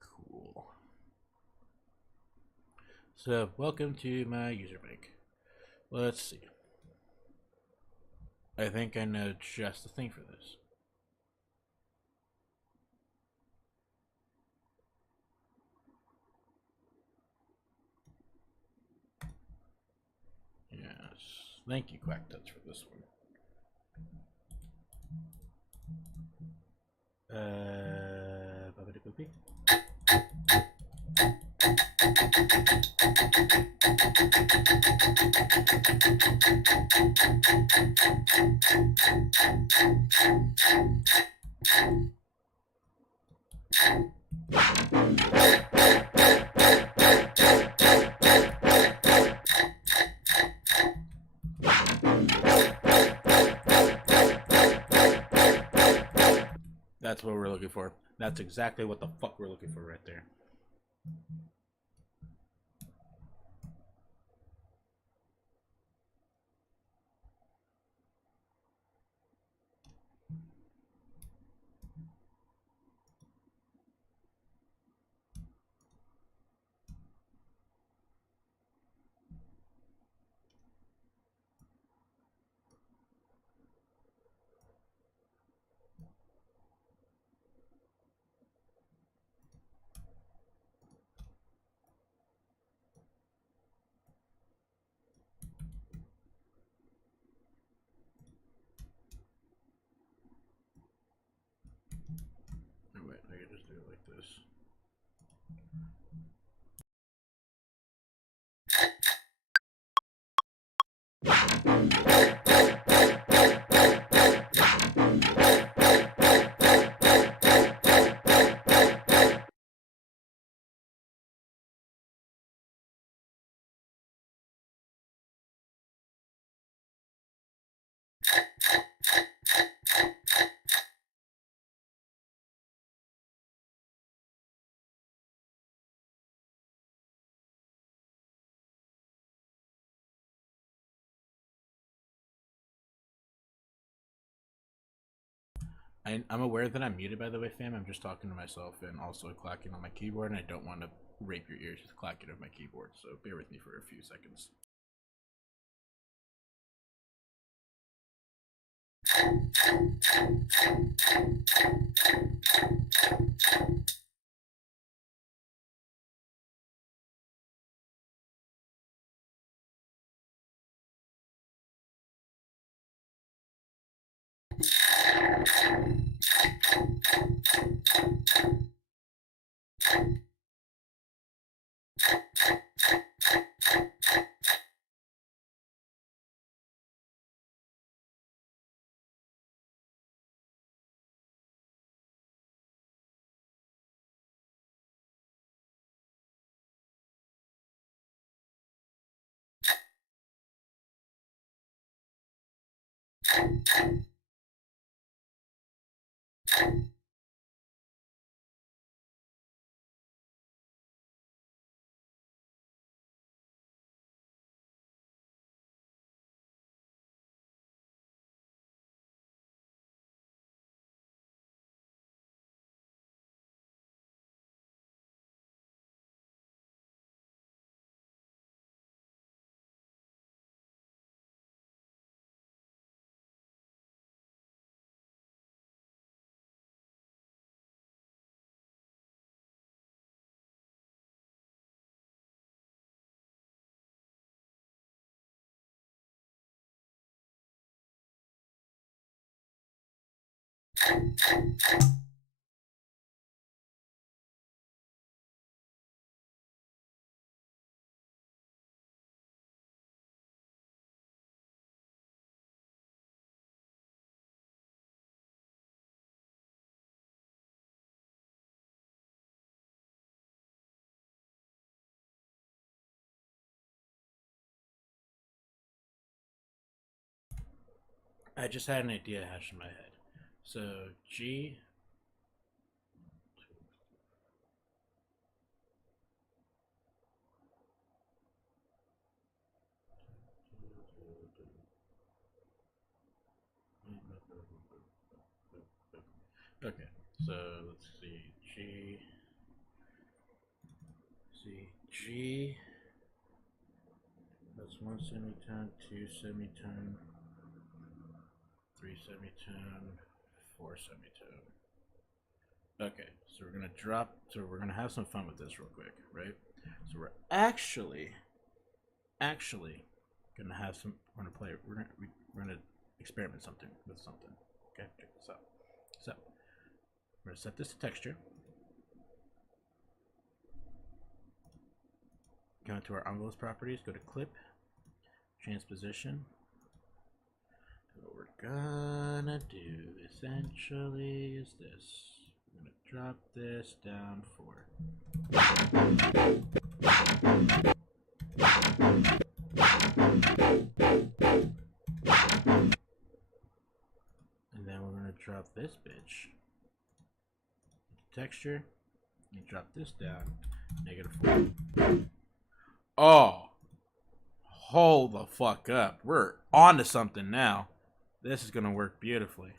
Cool. So, welcome to my user bank. Let's see. I think I know just the thing for this. Yes. Thank you, Quack Touch, for this one. Babidi-boopy. That's what we're looking for. That's exactly what the fuck we're looking for right there. Oh wait, I can just do it like this. I'm aware that I'm muted, by the way, fam. I'm just talking to myself and also clacking on my keyboard, and I don't want to rape your ears with the clacking of my keyboard, so bear with me for a few seconds. I just had an idea hash in my head. So G. Okay, so let's see. G. That's one semitone, two semitone, three semitone, four semitone. Okay, so we're gonna drop. So we're gonna have some fun with this real quick, right? So we're actually gonna have some. We're gonna play. We're gonna experiment something with something. Okay, check this out. So we're gonna set this to texture. Go into our envelopes properties. Go to clip, transposition. What we're gonna do essentially is this. We're gonna drop this down 4. And then we're gonna drop this bitch. Texture. You drop this down. -4. Oh! Hold the fuck up. We're on to something now. This is gonna work beautifully.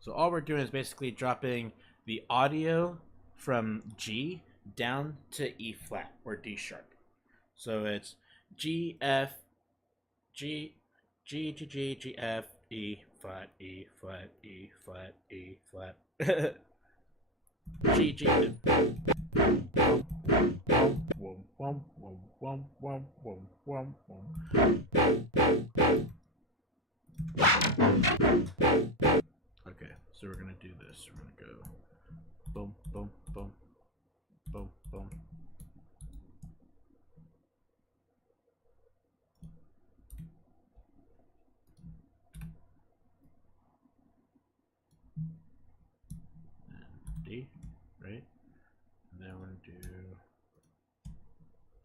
So all we're doing is basically dropping the audio from G down to E flat or D sharp. So it's G F G G G G G F E flat E flat E flat E flat G G F. Okay, so we're gonna do this. We're gonna go boom, boom, boom, boom, boom. And D, right? And then we're gonna do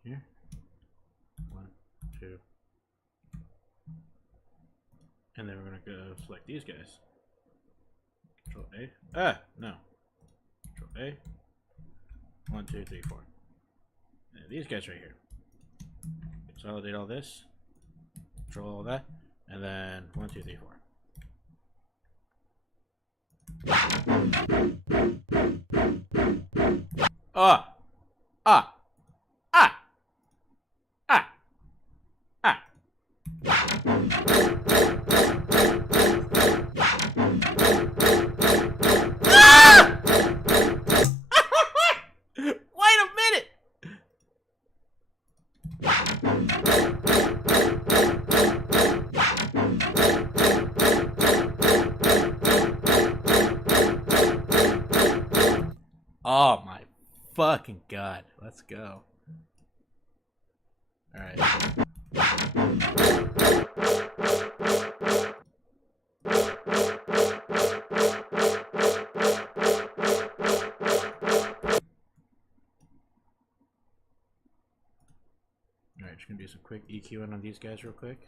here. 1, 2. And then we're gonna go select these guys. Control A. Ah, no. Control A. 1, 2, 3, 4. And these guys right here. Consolidate all this. Control all that. And then 1, 2, 3, 4. Ah! Ah! Ah! Ah! Ah! Ah! Wait a minute! Oh my fucking god. Let's go. Alright. Alright, just gonna do some quick EQing on these guys real quick.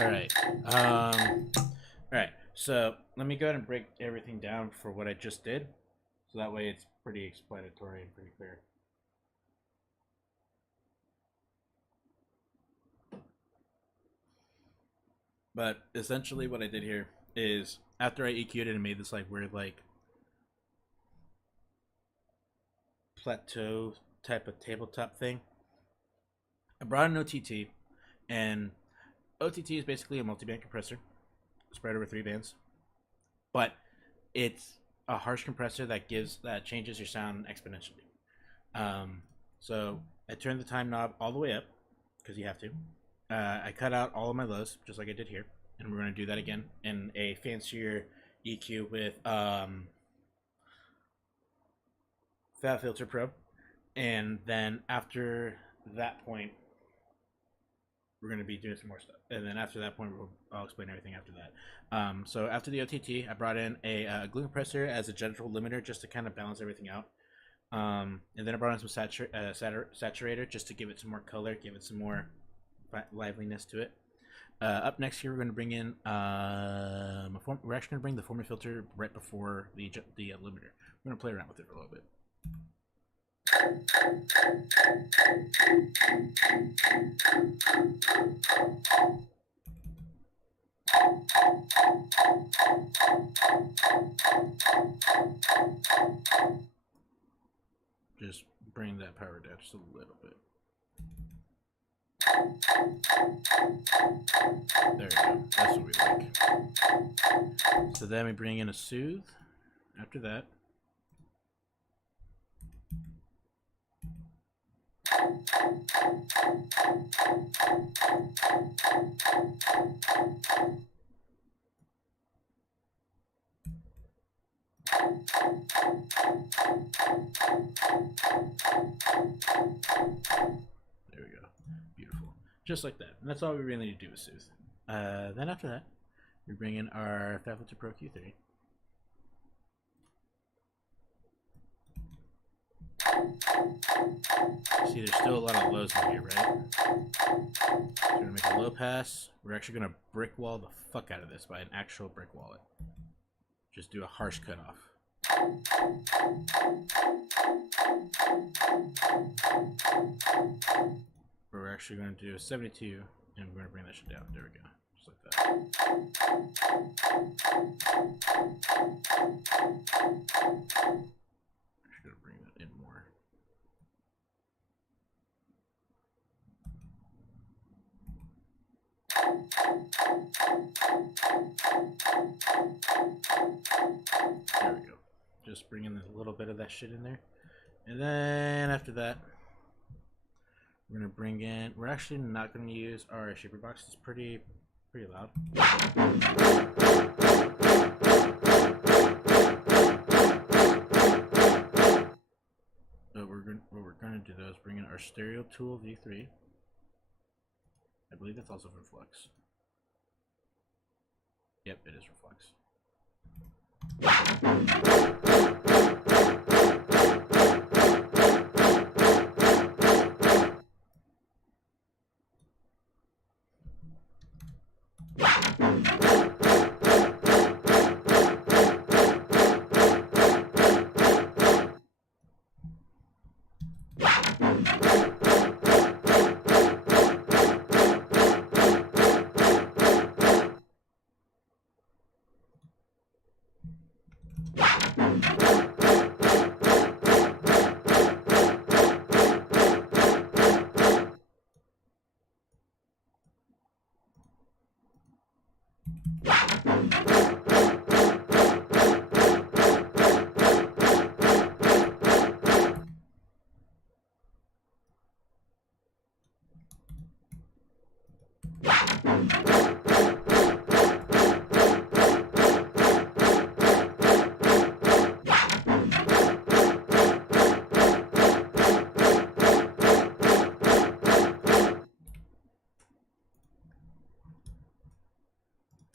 Alright. Alright. So let me go ahead and break everything down for what I just did. So that way it's pretty explanatory and pretty clear. But essentially what I did here is after I EQ'd it and made this like weird like plateau type of tabletop thing, I brought an OTT, and OTT is basically a multi-band compressor spread over 3 bands, but it's a harsh compressor that changes your sound exponentially. So I turned the time knob all the way up because you have to. I cut out all of my lows just like I did here, and we're going to do that again in a fancier EQ with FabFilter Pro. And then after that point, we're going to be doing some more stuff, and then after that point, I'll explain everything after that. So after the OTT, I brought in a glue compressor as a gentle limiter just to kind of balance everything out, and then I brought in some saturator just to give it some more color, give it some more liveliness to it. Up next here, we're going to bring in we're actually going to bring the Forma filter right before the limiter. We're going to play around with it for a little bit. Just bring that power down just a little bit. There we go. That's what we like. So then we bring in a soothe after that. There we go. Beautiful. Just like that. And that's all we really need to do with soothe. Then after that, we bring in our FabFilter Pro Q3. See, there's still a lot of lows in here, right? So we're gonna make a low pass. We're actually gonna brick wall the fuck out of this by an actual brick wall it. Just do a harsh cutoff. We're actually going to do a 72, and we're going to bring that shit down. There we go. Just like that. Actually going to bring that in more. There we go. Just bring in a little bit of that shit in there. And then after that, we're gonna bring in, we're actually not gonna use our shaper box. It's pretty loud. So what we're gonna do though is bring in our Stereo Tool V3. I believe that's also Reflex. Yep, it is Reflex.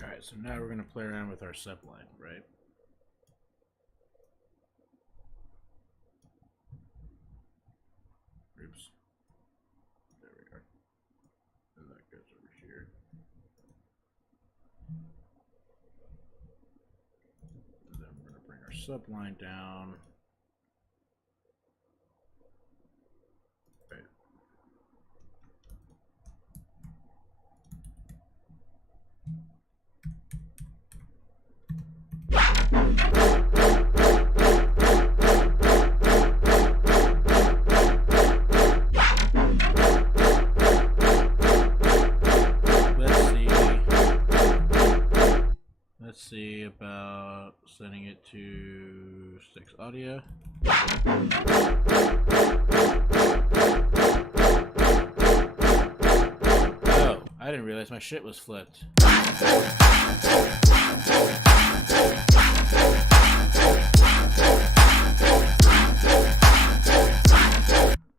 Alright, so now we're going to play around with our subline, right? Oops. There we are. And that goes over here. And then we're going to bring our subline down. Right. Let's see about setting it to 6 audio. Oh, I didn't realize my shit was flipped.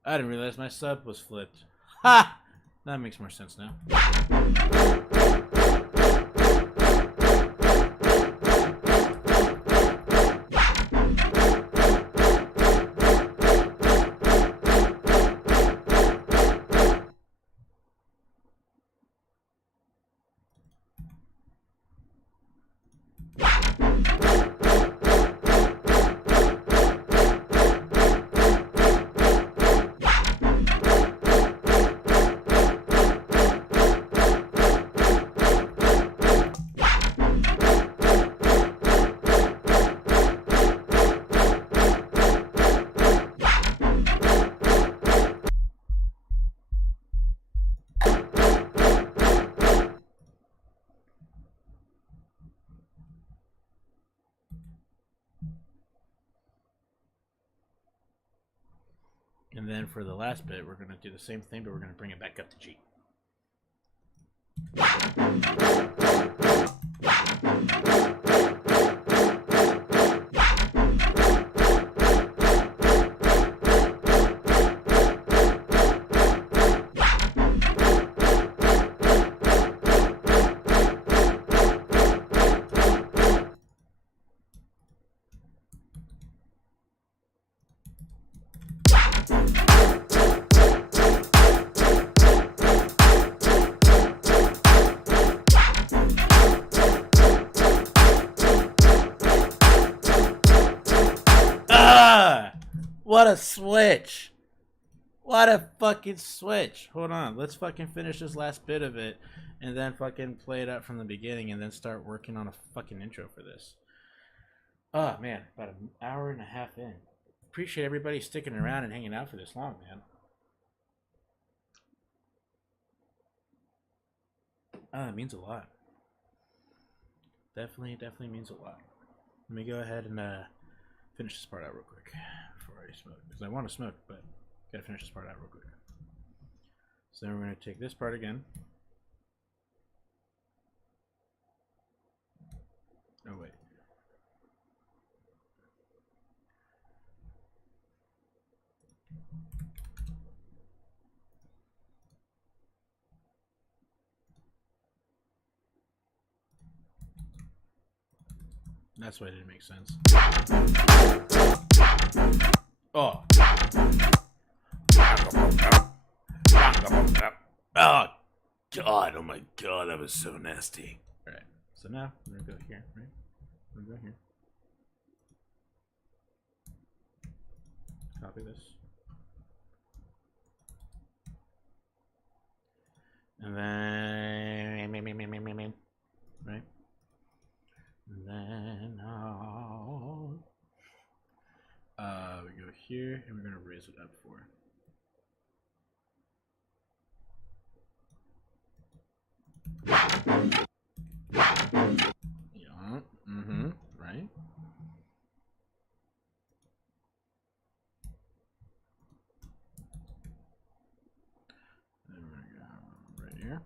I didn't realize my sub was flipped. Ha! That makes more sense now. And then for the last bit, we're going to do the same thing, but we're going to bring it back up to G. What a switch! What a fucking switch! Hold on, let's fucking finish this last bit of it, and then fucking play it out from the beginning, and then start working on a fucking intro for this. Oh man, about an hour and a half in. Appreciate everybody sticking around and hanging out for this long, man. It means a lot. Definitely means a lot. Let me go ahead and finish this part out real quick before I smoke, because I want to smoke, but gotta finish this part out real quick. So then we're gonna take this part again. Oh wait. That's why it didn't make sense. Oh. Oh, God. Oh, my God. That was so nasty. All right. So now we're going to go here, right? We're going to go here. Copy this. And then, right? And then, we go here, and we're going to raise it up 4. Yeah, right? Then we're going to go right here.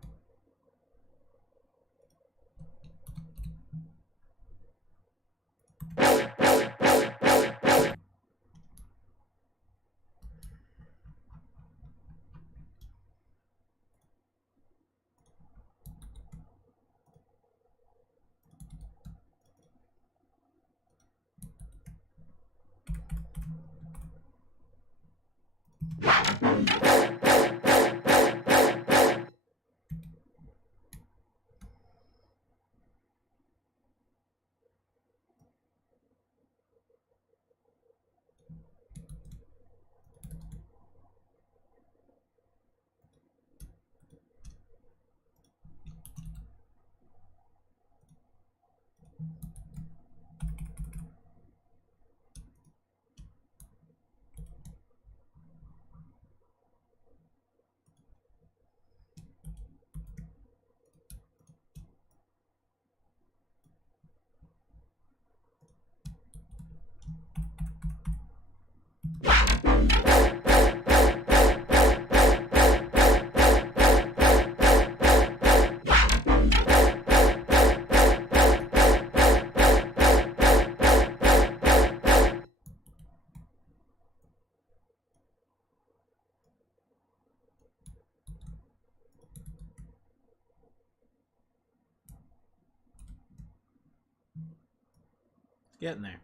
Getting there.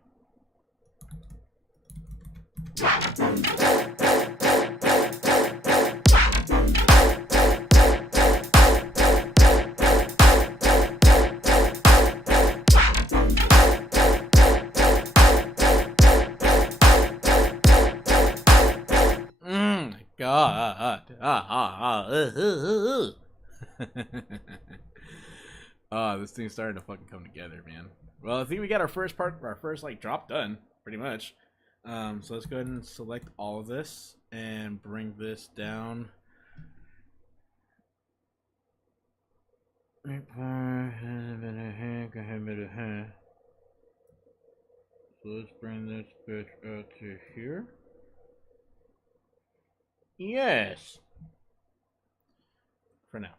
God. Oh, this thing's starting to fucking come together, man. Well, I think we got our first like drop done, pretty much. So let's go ahead and select all of this and bring this down. So let's bring this bitch out to here. Yes. For now.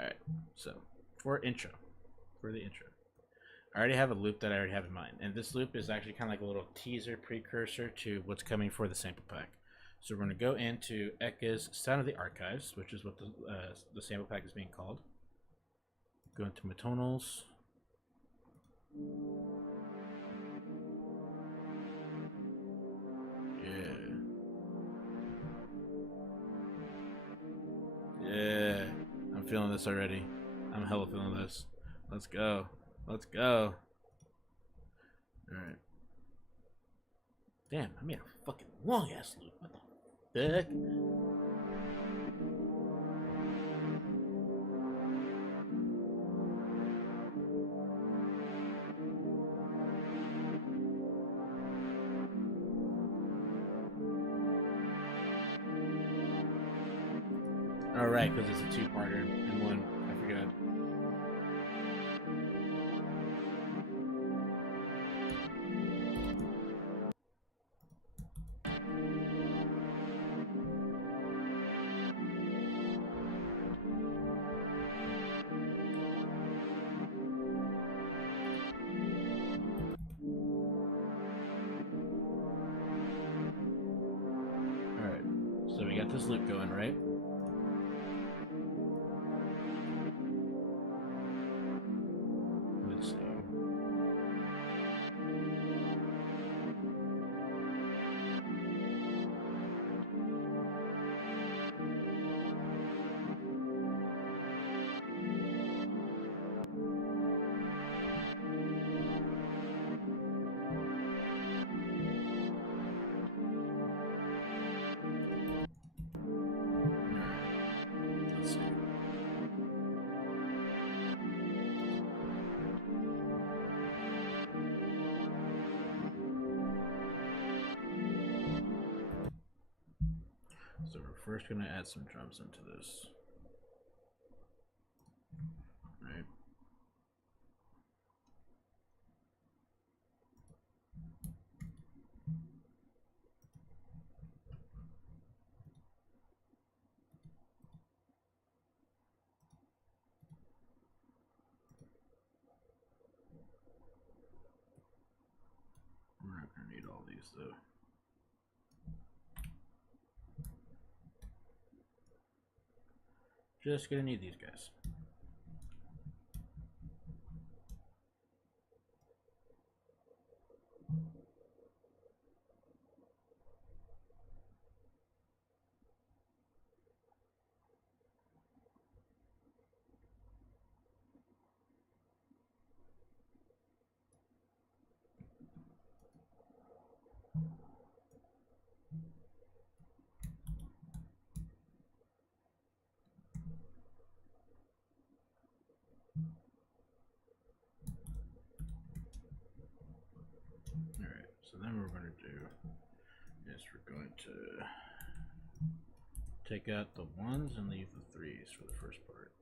Alright, so for the intro, I already have a loop that I already have in mind, and this loop is actually kind of like a little teaser precursor to what's coming for the sample pack. So we're going to go into Eka's Sound of the Archives, which is what the sample pack is being called. Go into Motonals. Yeah, I'm feeling this already. I'm hella feeling this. Let's go. Let's go. Alright. Damn, I made a fucking long ass loop. What the heck? Alright, because it's a two-parter and one. I forgot. Alright, so we got this loop going, right? Let's see. Let's see. So we're first going to add some drums into this. Right. We're not going to need all these though. Just gonna need these guys. Alright, so then what we're going to do is we're going to take out the ones and leave the threes for the first part.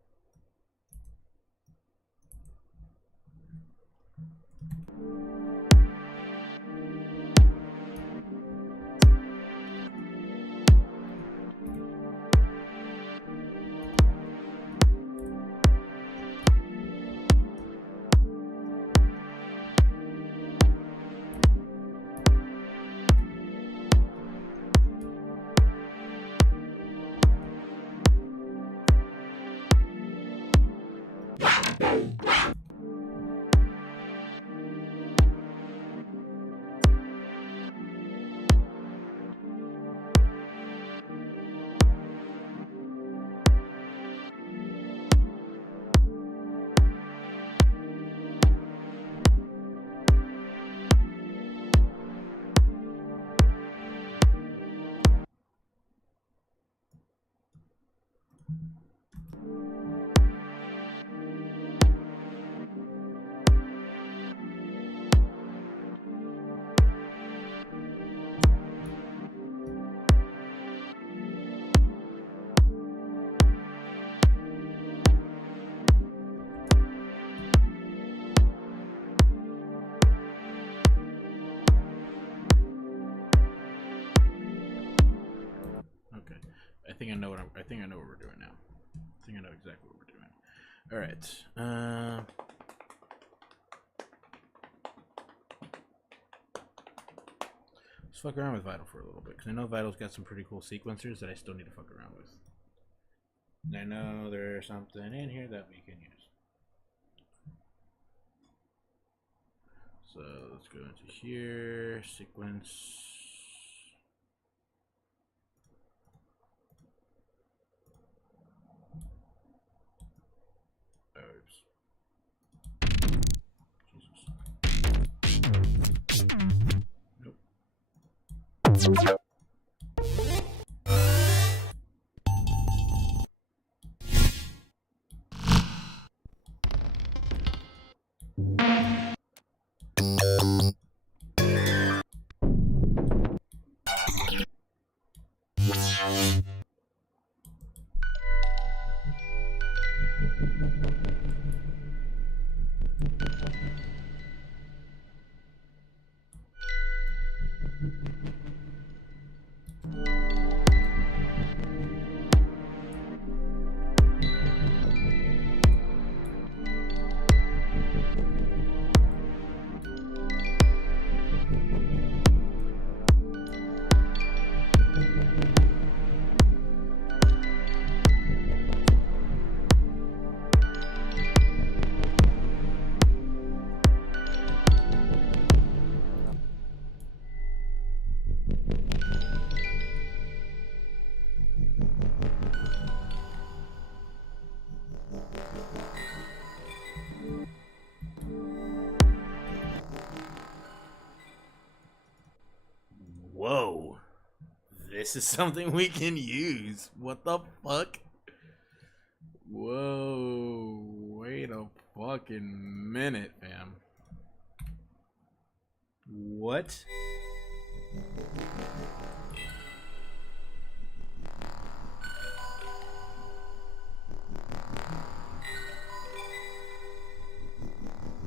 I think I know what we're doing now. I think I know exactly what we're doing. All right. Let's fuck around with Vital for a little bit, because I know Vital's got some pretty cool sequencers that I still need to fuck around with. And I know there's something in here that we can use. So let's go into here, sequence. Oops. Jesus. Nope. Whoa. This is something we can use. What the fuck? Whoa. Wait a fucking minute, fam. What?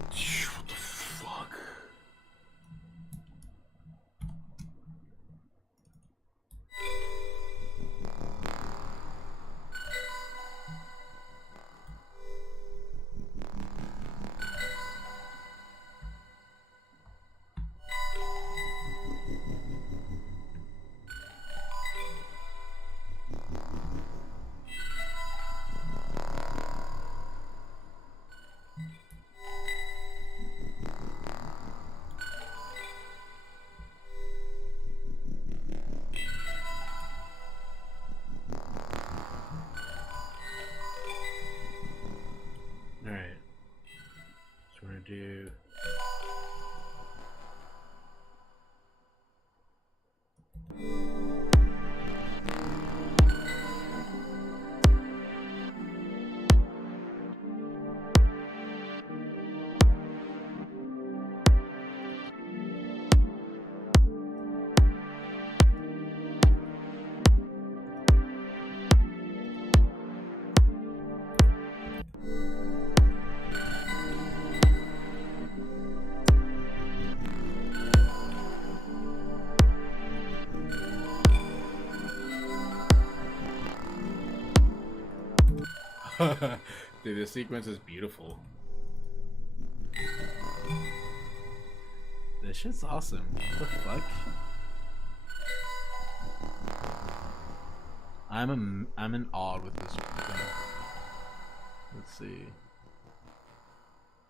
What the fuck? Alright. So we're gonna do dude, this sequence is beautiful. This shit's awesome. What the fuck? I'm in awe with this thing. Let's see.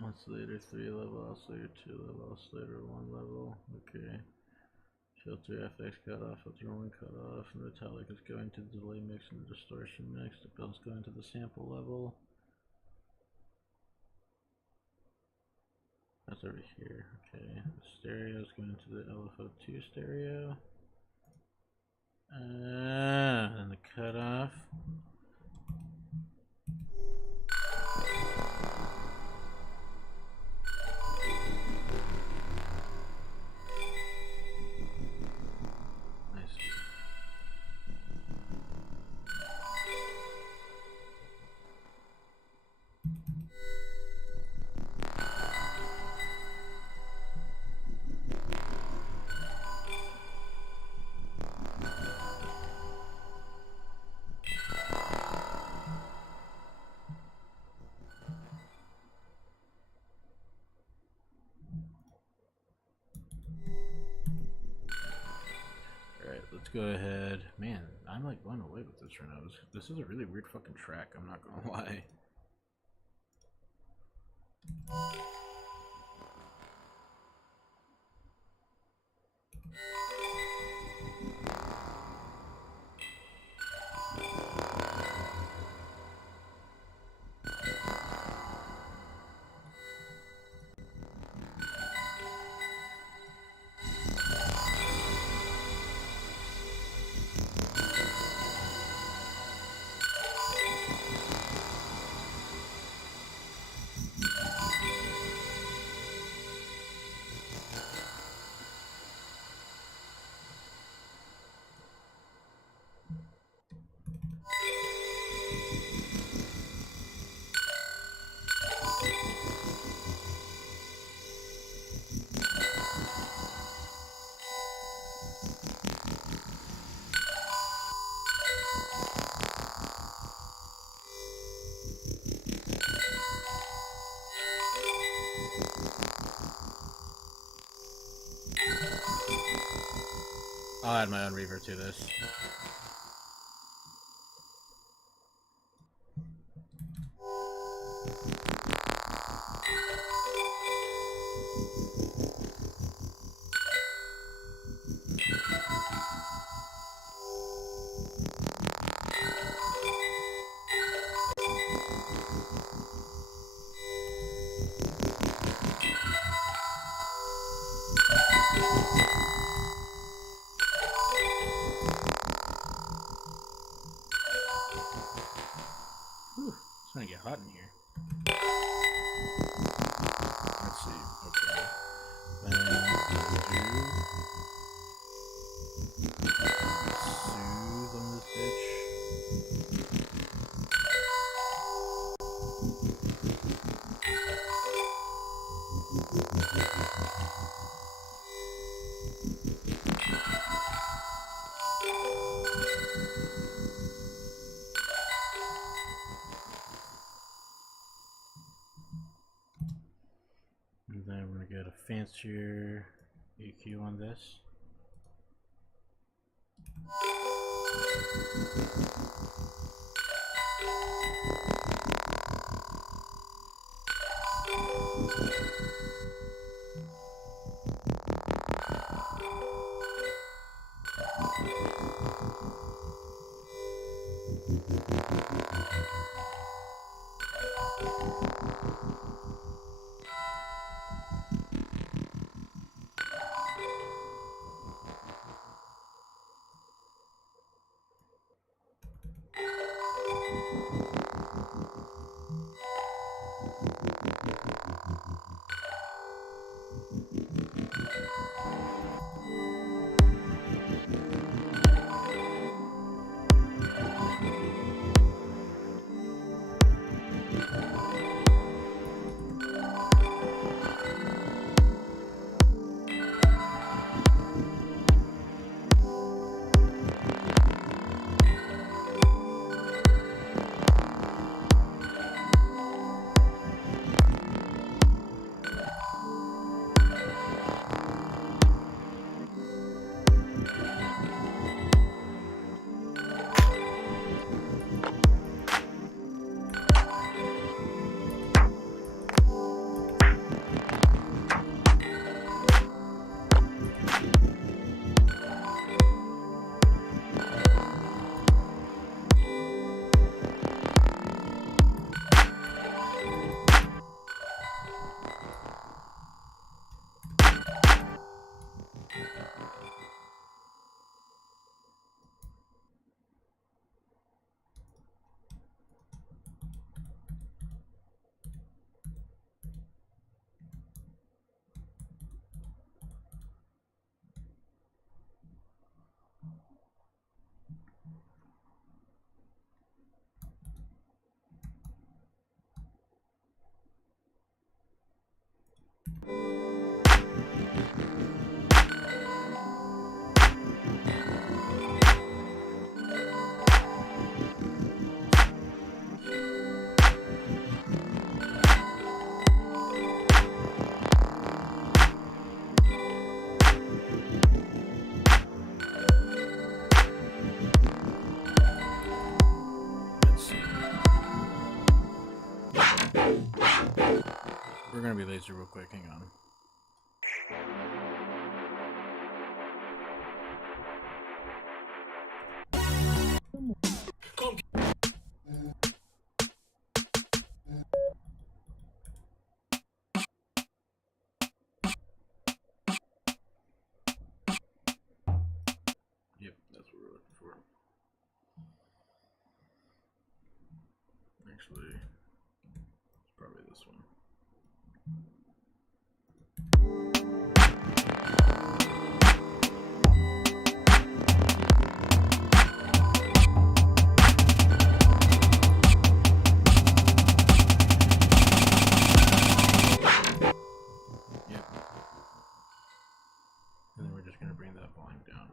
Oscillator 3 level, oscillator 2 level, oscillator 1 level. Okay. Filter FX cutoff, filter 1 cutoff, and the metallic is going to the delay mix and the distortion mix. The bell's going to the sample level. That's over here. Okay. The stereo is going to the LFO2 stereo. And the cutoff. Let's go ahead. Man, I'm like blown away with this right now. This is a really weird fucking track, I'm not gonna lie. I'll add my own reverb to this. Whew, it's gonna get hot in here. Let's see. Okay. Then we'll do soothe on this bitch. And then we're gonna get a fancier EQ on this. gonna be laser real quick. Hang on. Yep, that's what we're looking for. Actually, it's probably this one. Yep. And then we're just going to bring that volume down.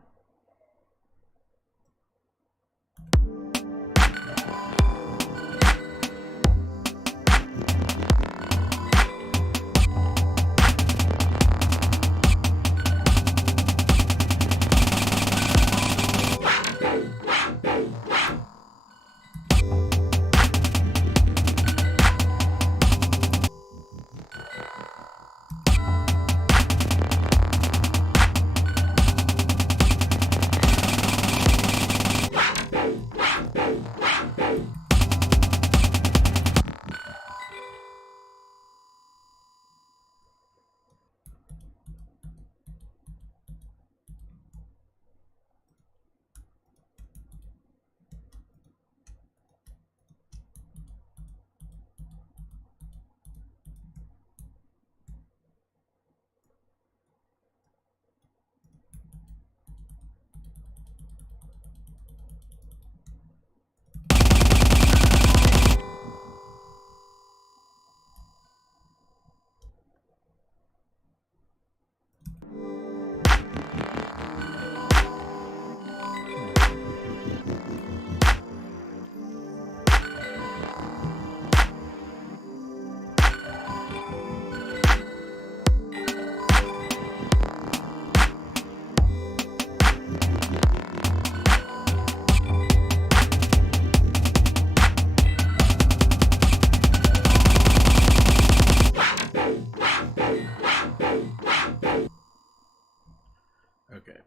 Okay.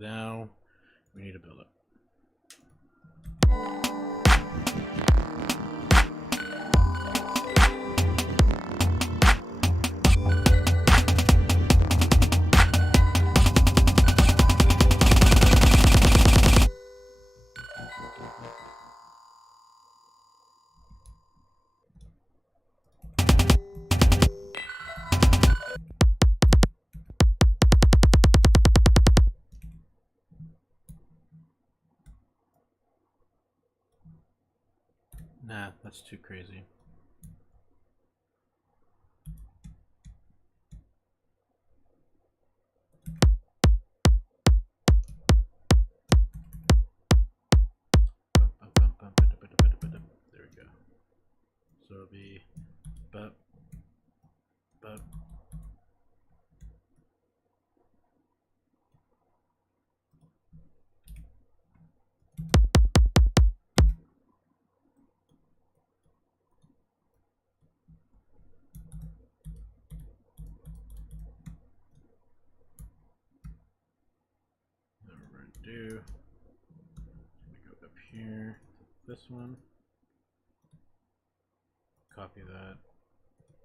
Now we need to build up. Nah, that's too crazy. There we go. So it'll be but. Do go up here, this one, copy that,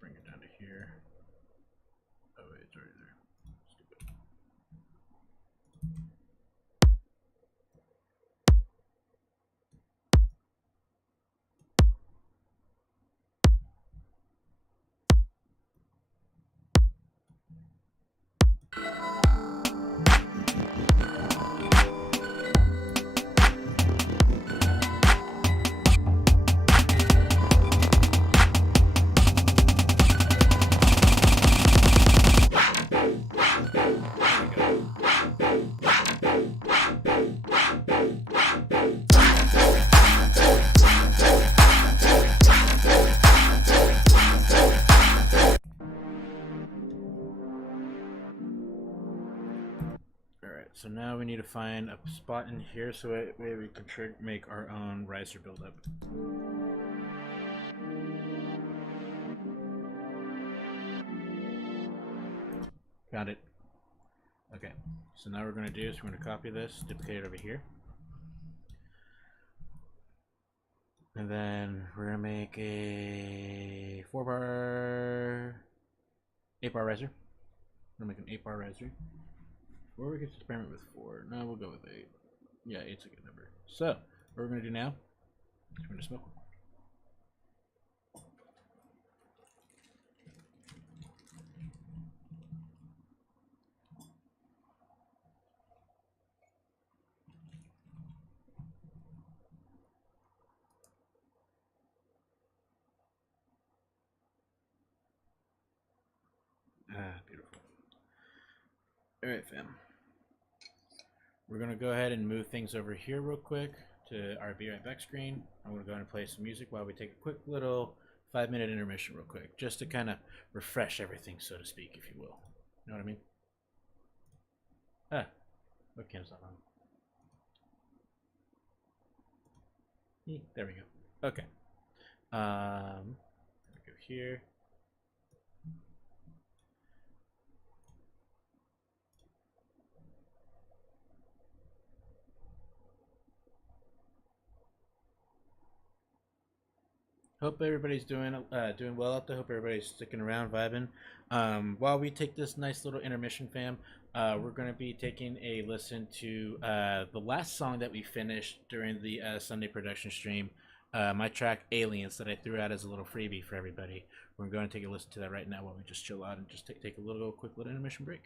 bring it down to here. Oh wait, it's already there. Stupid. So now we need to find a spot in here so that way we can make our own riser buildup. Found it. Okay, so now what we're going to do is we're going to copy this, duplicate it over here. And then we're going to make a 8-bar riser. We're going to make an 8-bar riser. Or we could experiment with 4. No, we'll go with 8. Yeah, 8's a good number. So, what we're going to do now is we're going to smoke. Beautiful. Alright, fam. We're going to go ahead and move things over here real quick to our Be Right Back screen. I'm going to go ahead and play some music while we take a quick little 5-minute intermission real quick, just to kind of refresh everything, so to speak, if you will. You know what I mean? Ah, webcam's not on. There we go. Okay. Go here. Hope everybody's doing well out there. Hope everybody's sticking around, vibing. While we take this nice little intermission, fam, we're going to be taking a listen to the last song that we finished during the Sunday production stream. My track Aliens that I threw out as a little freebie for everybody. We're going to take a listen to that right now while we just chill out and just take a quick little intermission break.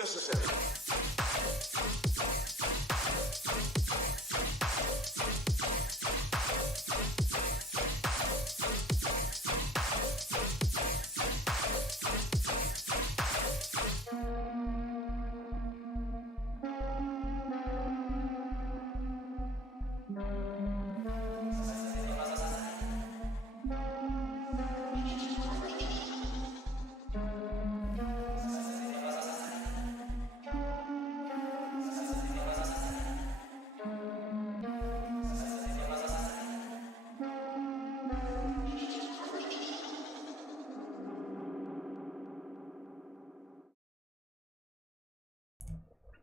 necessary.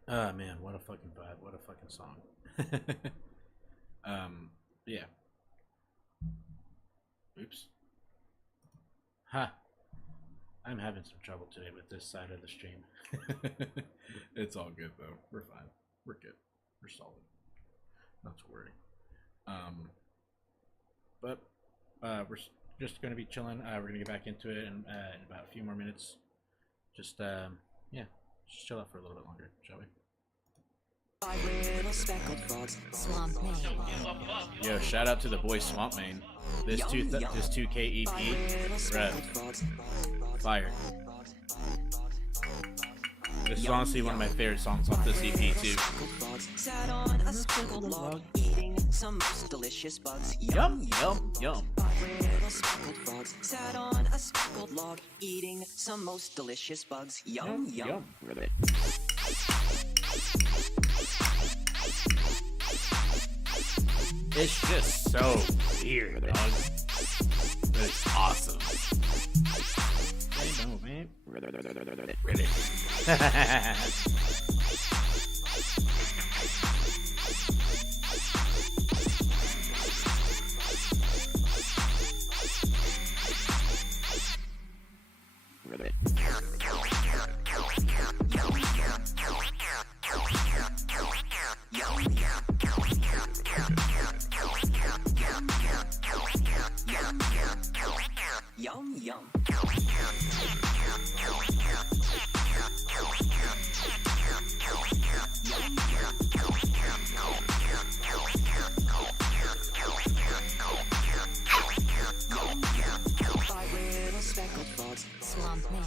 Oh man, what a fucking vibe! What a fucking song. Yeah. Oops. Ha. I'm having some trouble today with this side of the stream. It's all good though. We're fine. We're good. We're solid. Not to worry. But we're just going to be chilling. We're going to get back into it in about a few more minutes. Just yeah, just chill out for a little bit longer, shall we? Yo, shout out to the boy Swamp Main. This 2K EP, bruh, fire. This is honestly one of my favorite songs off this EP too. Sat on a speckled log, eating some most delicious bugs. Yum, yum, yum. Little speckled frogs sat on a speckled log, eating some most delicious bugs. Yum, yum. It's just so weird, dog. But it's awesome. They know, man. Ready. Yum, yum. Five little speckled frogs. Swamp Main.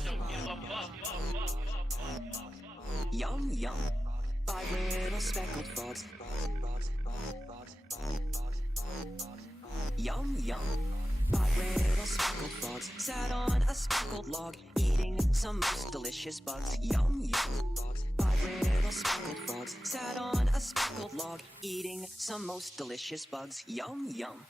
Yum, yum. Five little speckled frogs. Yum, yum. Five little speckled frogs sat on a speckled log, eating some most delicious bugs. Yum, yum. Five little speckled frogs sat on a speckled log, eating some most delicious bugs. Yum, yum.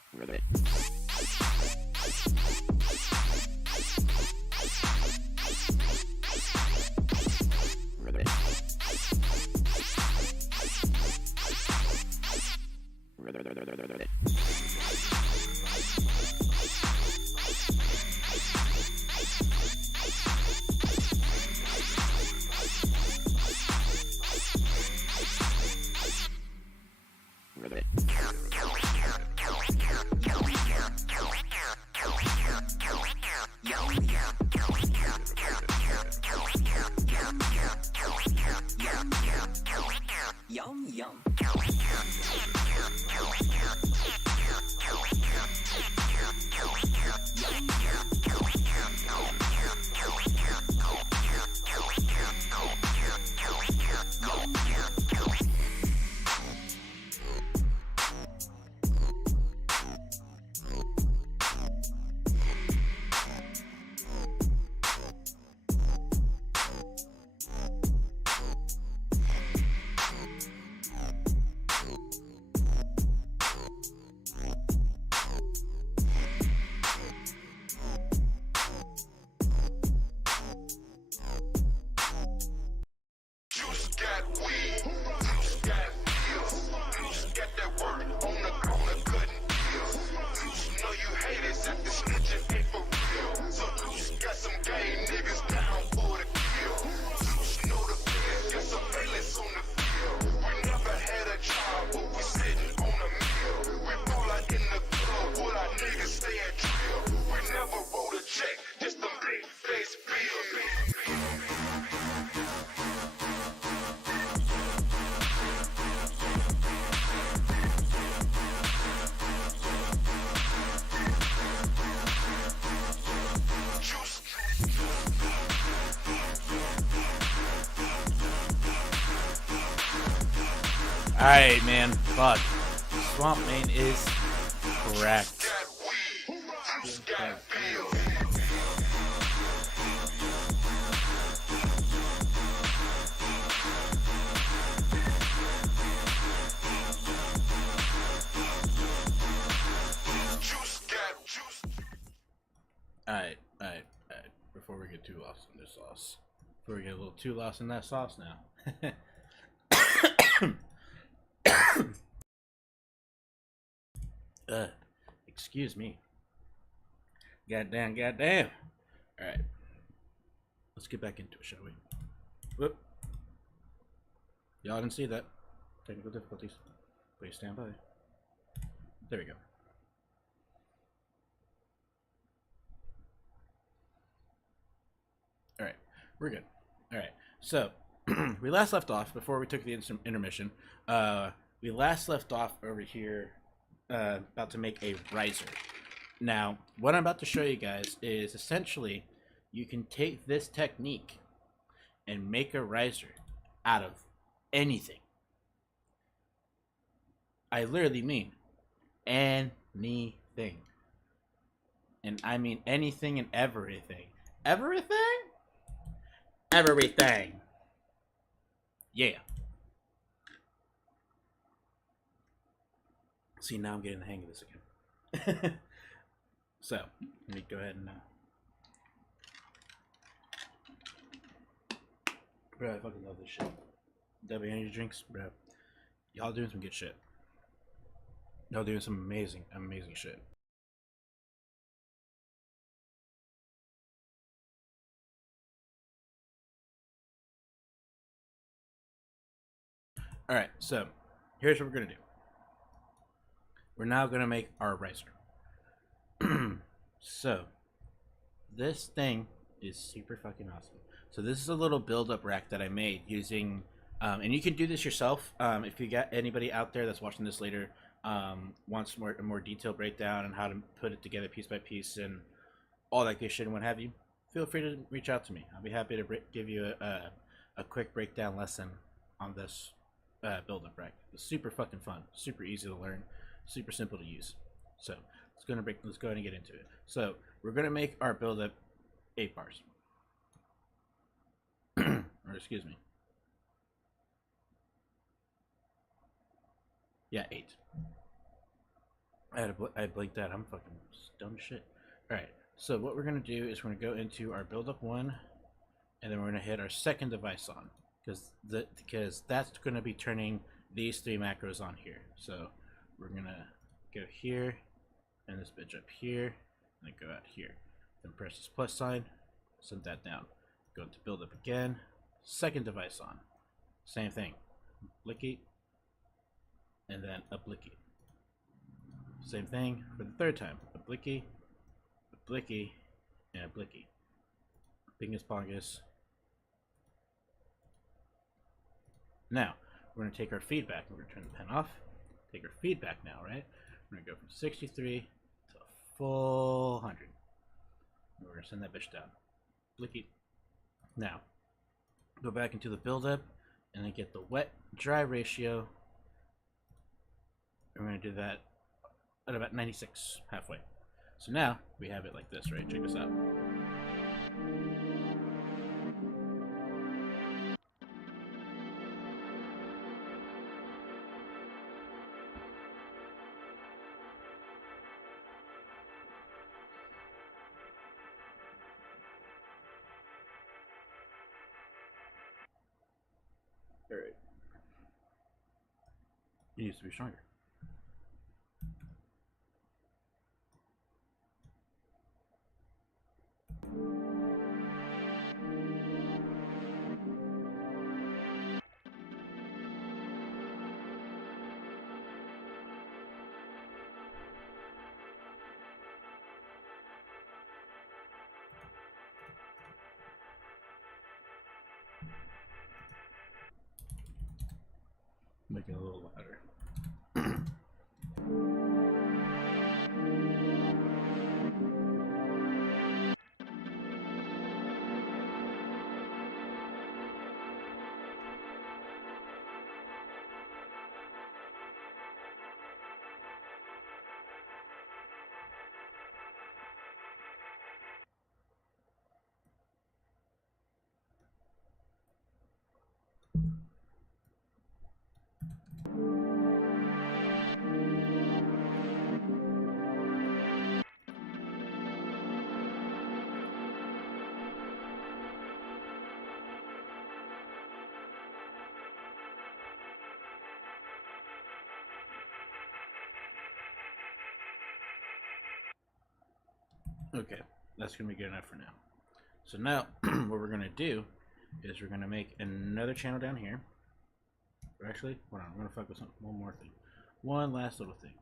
Yum, yum. Juice got weed, juice got pills, juice got that work on the corner cutting deals. Juice know you haters at the snitching ain't for real. So Juice got some game niggas down for the kill. Juice know the feds got surveillance on the field. We never had a job, but we sitting on a meal. We roll out in the club with our niggas stay at drill. We never wrote a check, just them big face bills. Alright, man. Fuck. Swamp Main is correct. Alright. Before we get too lost in this sauce. Before we get a little too lost in that sauce now. Excuse me. Goddamn, goddamn. All right, let's get back into it, shall we? Whoop. Y'all didn't see that. Technical difficulties. Please stand by. There we go. All right, we're good. All right, so we last left off before we took the intermission. We last left off over here, about to make a riser. Now, what I'm about to show you guys is essentially you can take this technique and make a riser out of anything. I literally mean anything. And I mean anything and everything. Everything? Everything. Yeah. See, now I'm getting the hang of this again. So, let me go ahead and bro, I fucking love this shit. W energy drinks, bro. Y'all doing some good shit. Y'all doing some amazing, amazing shit. Alright, so here's what we're gonna do. We're now gonna make our riser. So this thing is super fucking awesome. So this is a little build-up rack that I made using, and you can do this yourself. If you got anybody out there that's watching this later, wants a more detailed breakdown on how to put it together piece by piece and all that good shit and what have you, feel free to reach out to me. I'll be happy to give you a quick breakdown lesson on this build-up rack. It's super fucking fun, super easy to learn, super simple to use. So let's go ahead and get into it. So we're gonna make our build-up 8 bars. Or excuse me. Yeah, 8. I blinked out. I'm fucking dumb shit. Alright, so what we're gonna do is we're gonna go into our build-up 1, and then we're gonna hit our second device on. Because that's gonna be turning these 3 macros on here. So we're gonna go here, and this bitch up here, and then go out here. Then press this plus sign, send that down. Go to build up again, second device on. Same thing. Blicky, and then a blicky. Same thing for the third time. A blicky, and a blicky. Bingus bongus. Now, we're going to take our feedback. We're going to turn the pen off. Take our feedback now, right? We're going to go from 63 to a full 100. And we're going to send that bitch down. Blicky. Now, go back into the build-up and then get the wet-dry ratio. And we're going to do that at about 96, halfway. So now, we have it like this, right? Check this out. Alright. It needs to be stronger. Make it a little louder. Okay, that's gonna be good enough for now. So now, what we're gonna do is we're gonna make another channel down here. Or actually, hold on, I'm gonna fuck with one more thing. One last little thing.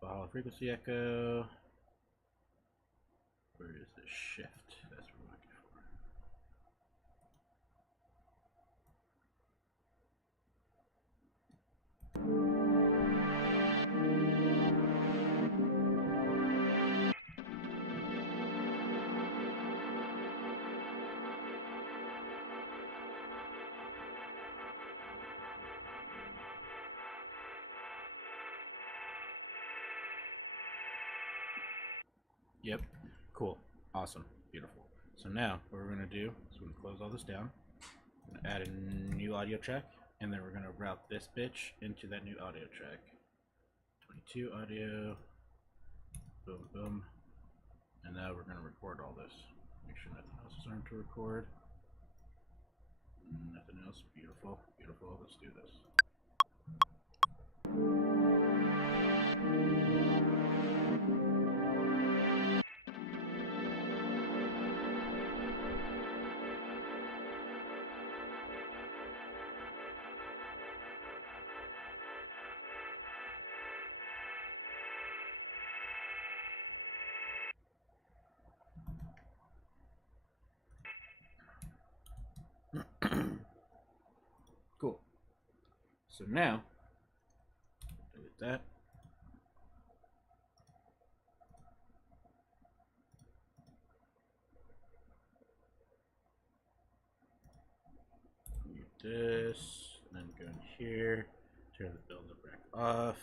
Valhalla frequency echo. Where is the shift? That's what we're looking for. Yep. Cool. Awesome. Beautiful. So now what we're going to do is we're going to close all this down. We're going to add a new audio track. And then we're going to route this bitch into that new audio track. 22 audio. Boom, boom. And now we're going to record all this. Make sure nothing else is on to record. Nothing else. Beautiful. Beautiful. Let's do this. Cool. So now, delete that. Mute this, then go in here, turn the builder back off.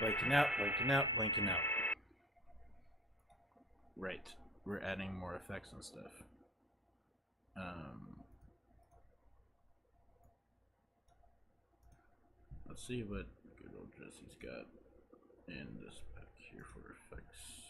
Blanking out, blanking out, blanking out. Right, we're adding more effects and stuff. Let's see what good old Jesse's got in this pack here for effects.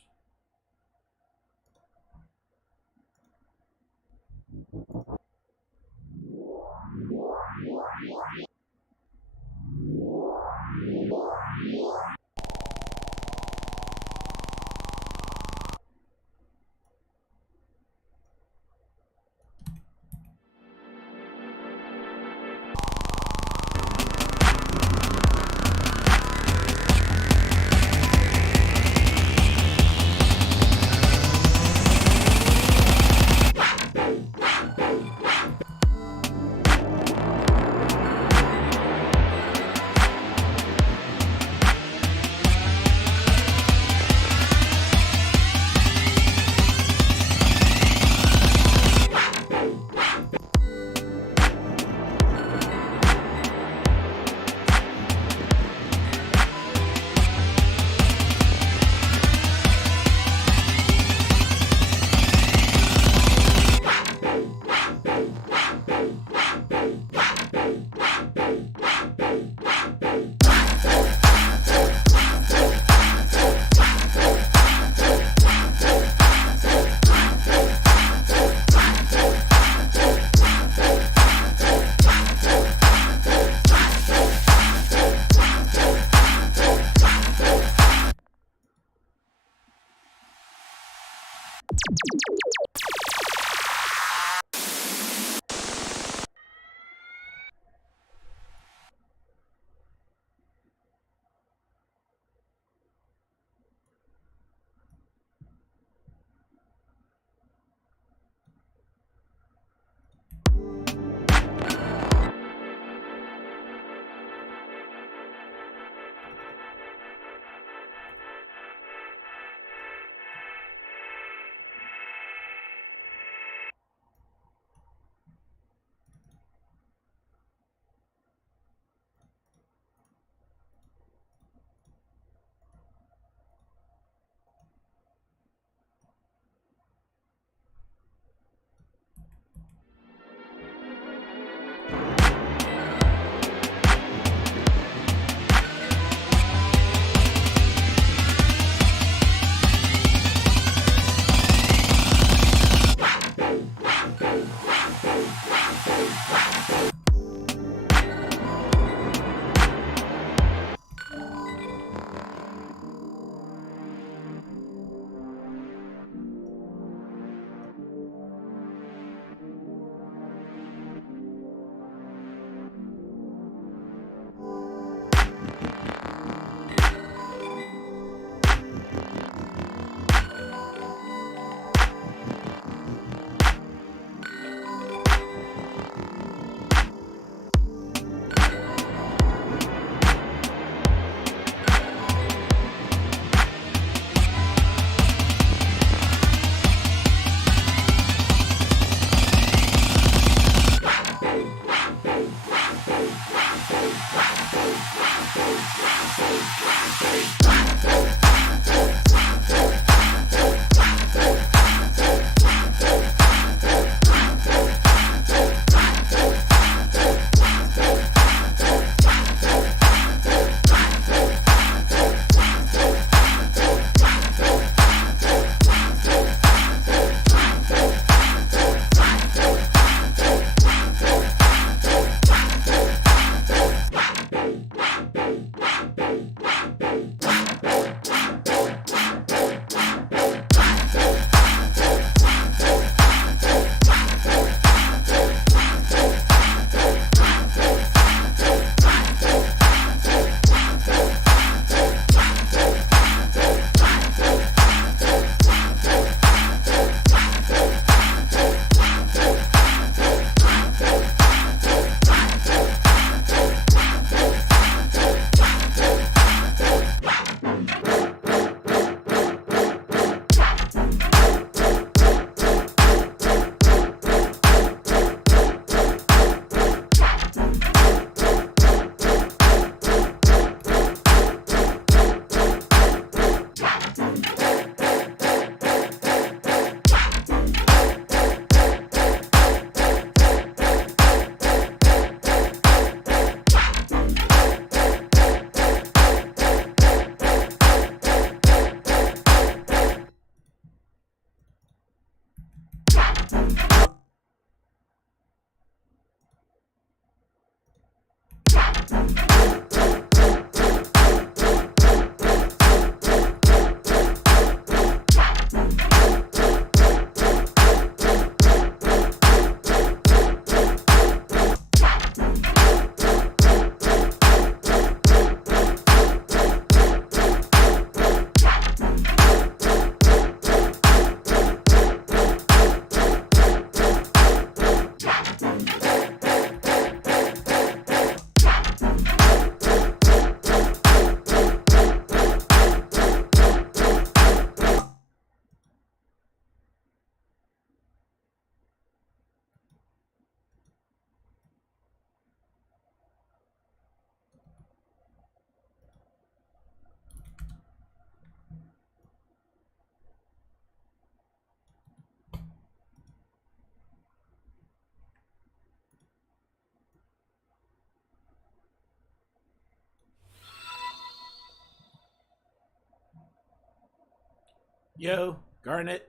Yo, Garnet,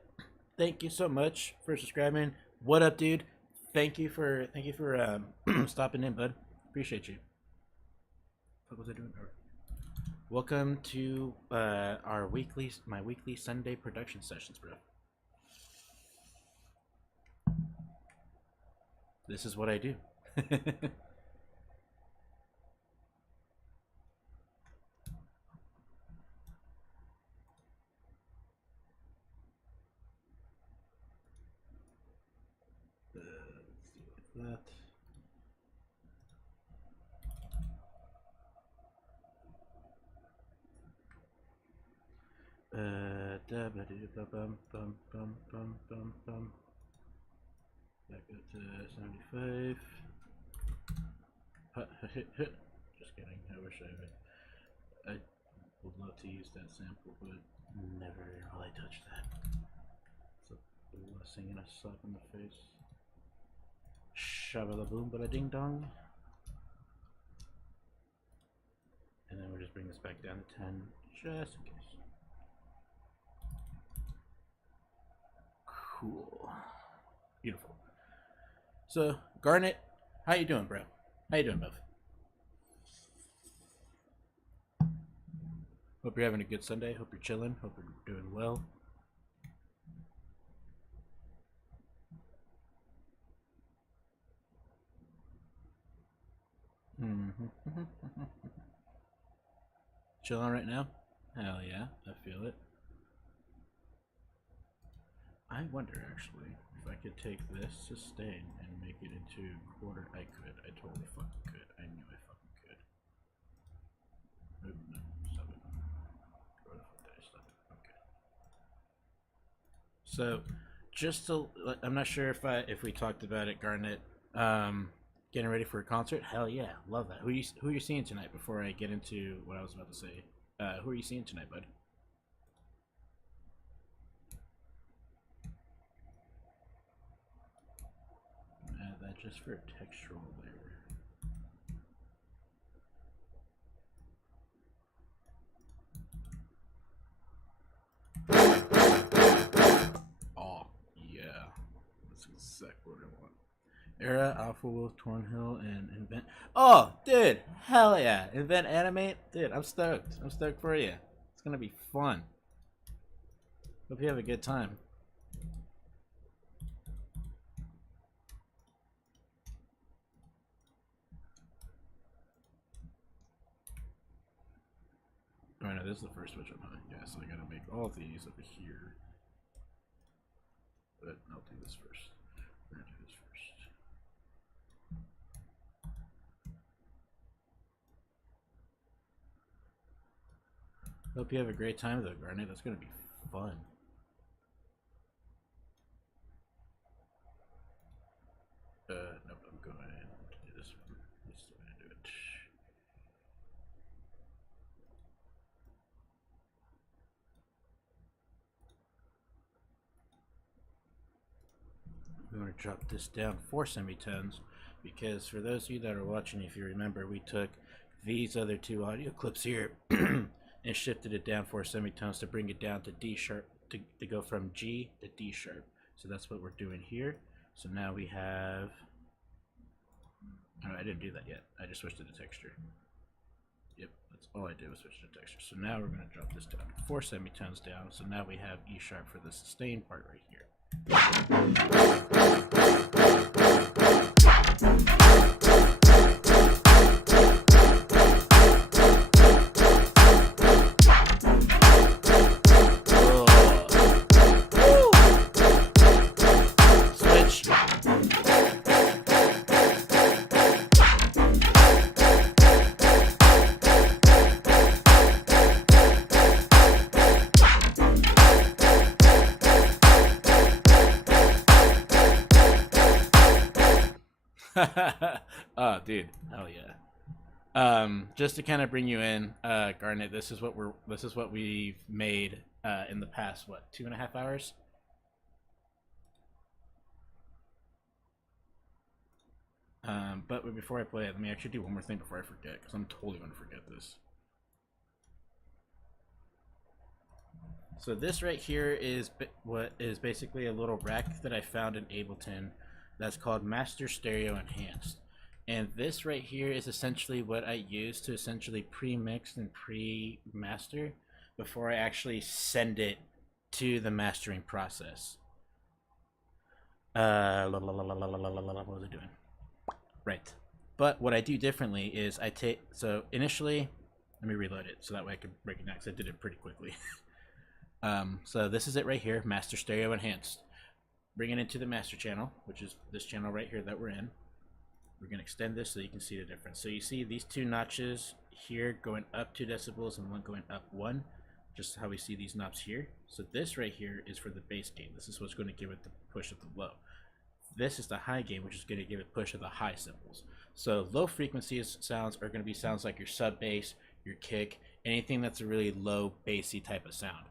thank you so much for subscribing. What up, dude? Thank you for stopping in, bud. Appreciate you. What was I doing? Welcome to my weekly Sunday production sessions, bro. This is what I do. That. Da ba doo ba bum bum bum bum bum bum. Back up to 75. Just kidding. I wish I would love to use that sample, but never really touched that. So singing a slap in the face. Shabba-la-boom, ba-da-ding dong. And then we'll just bring this back down to 10, just in case. Cool. Beautiful. So, Garnet, how you doing, bro? How you doing, Bev? Hope you're having a good Sunday. Hope you're chilling. Hope you're doing well. Chilling right now? Hell yeah, I feel it. I wonder actually if I could take this sustain and make it into quarter. I could. I totally fucking could. I knew I fucking could. Oop, no, stop it. Go to dice, stop it. Okay. So, just to, I'm not sure if we talked about it, Garnet. Getting ready for a concert? Hell yeah, love that. Who are you seeing tonight? Before I get into what I was about to say, who are you seeing tonight, bud? Add that just for a textural layer. Oh yeah, that's exactly what I want. Era, Alpha Wolf, Tornhill, and Invent. Oh, dude, hell yeah! Invent Animate, dude. I'm stoked. I'm stoked for you. It's gonna be fun. Hope you have a good time. Oh no, this is the first switch up, huh? Yeah, so I gotta make all these over here. But I'll do this first. We're gonna do this first. Hope you have a great time though, Garnet. That's gonna be fun. Nope, I'm going to do this one. This is the way to do it. We're going to drop this down 4 semitones because for those of you that are watching, if you remember, we took these other 2 audio clips here and shifted it down 4 semitones to bring it down to D sharp, to go from G to D sharp. So that's what we're doing here. So now we have, oh, I didn't do that yet. I just switched to the texture. Yep, that's all I did was switch to texture. So now we're going to drop this down 4 semitones down. So now we have E sharp for the sustain part right here. Oh, dude, hell yeah. Just to kind of bring you in, Garnet, this is what we've made in the past, what, 2.5 hours? But before I play it, let me actually do one more thing before I forget, because I'm totally going to forget this. So this right here is what is basically a little rack that I found in Ableton that's called Master Stereo Enhanced. And this right here is essentially what I use to essentially pre-mix and pre-master before I actually send it to the mastering process. What was I doing? Right. But what I do differently is I take, so initially, let me reload it so that way I can recognize. I did it pretty quickly. So this is it right here, Master Stereo Enhanced. Bring it into the master channel, which is this channel right here that we're in. We're going to extend this so you can see the difference. So you see these two notches here going up 2 decibels and one going up 1, just how we see these knobs here. So this right here is for the bass gain. This is what's going to give it the push of the low. This is the high gain, which is going to give it push of the high cymbals. So low frequency sounds are going to be sounds like your sub bass, your kick, anything that's a really low bassy type of sound.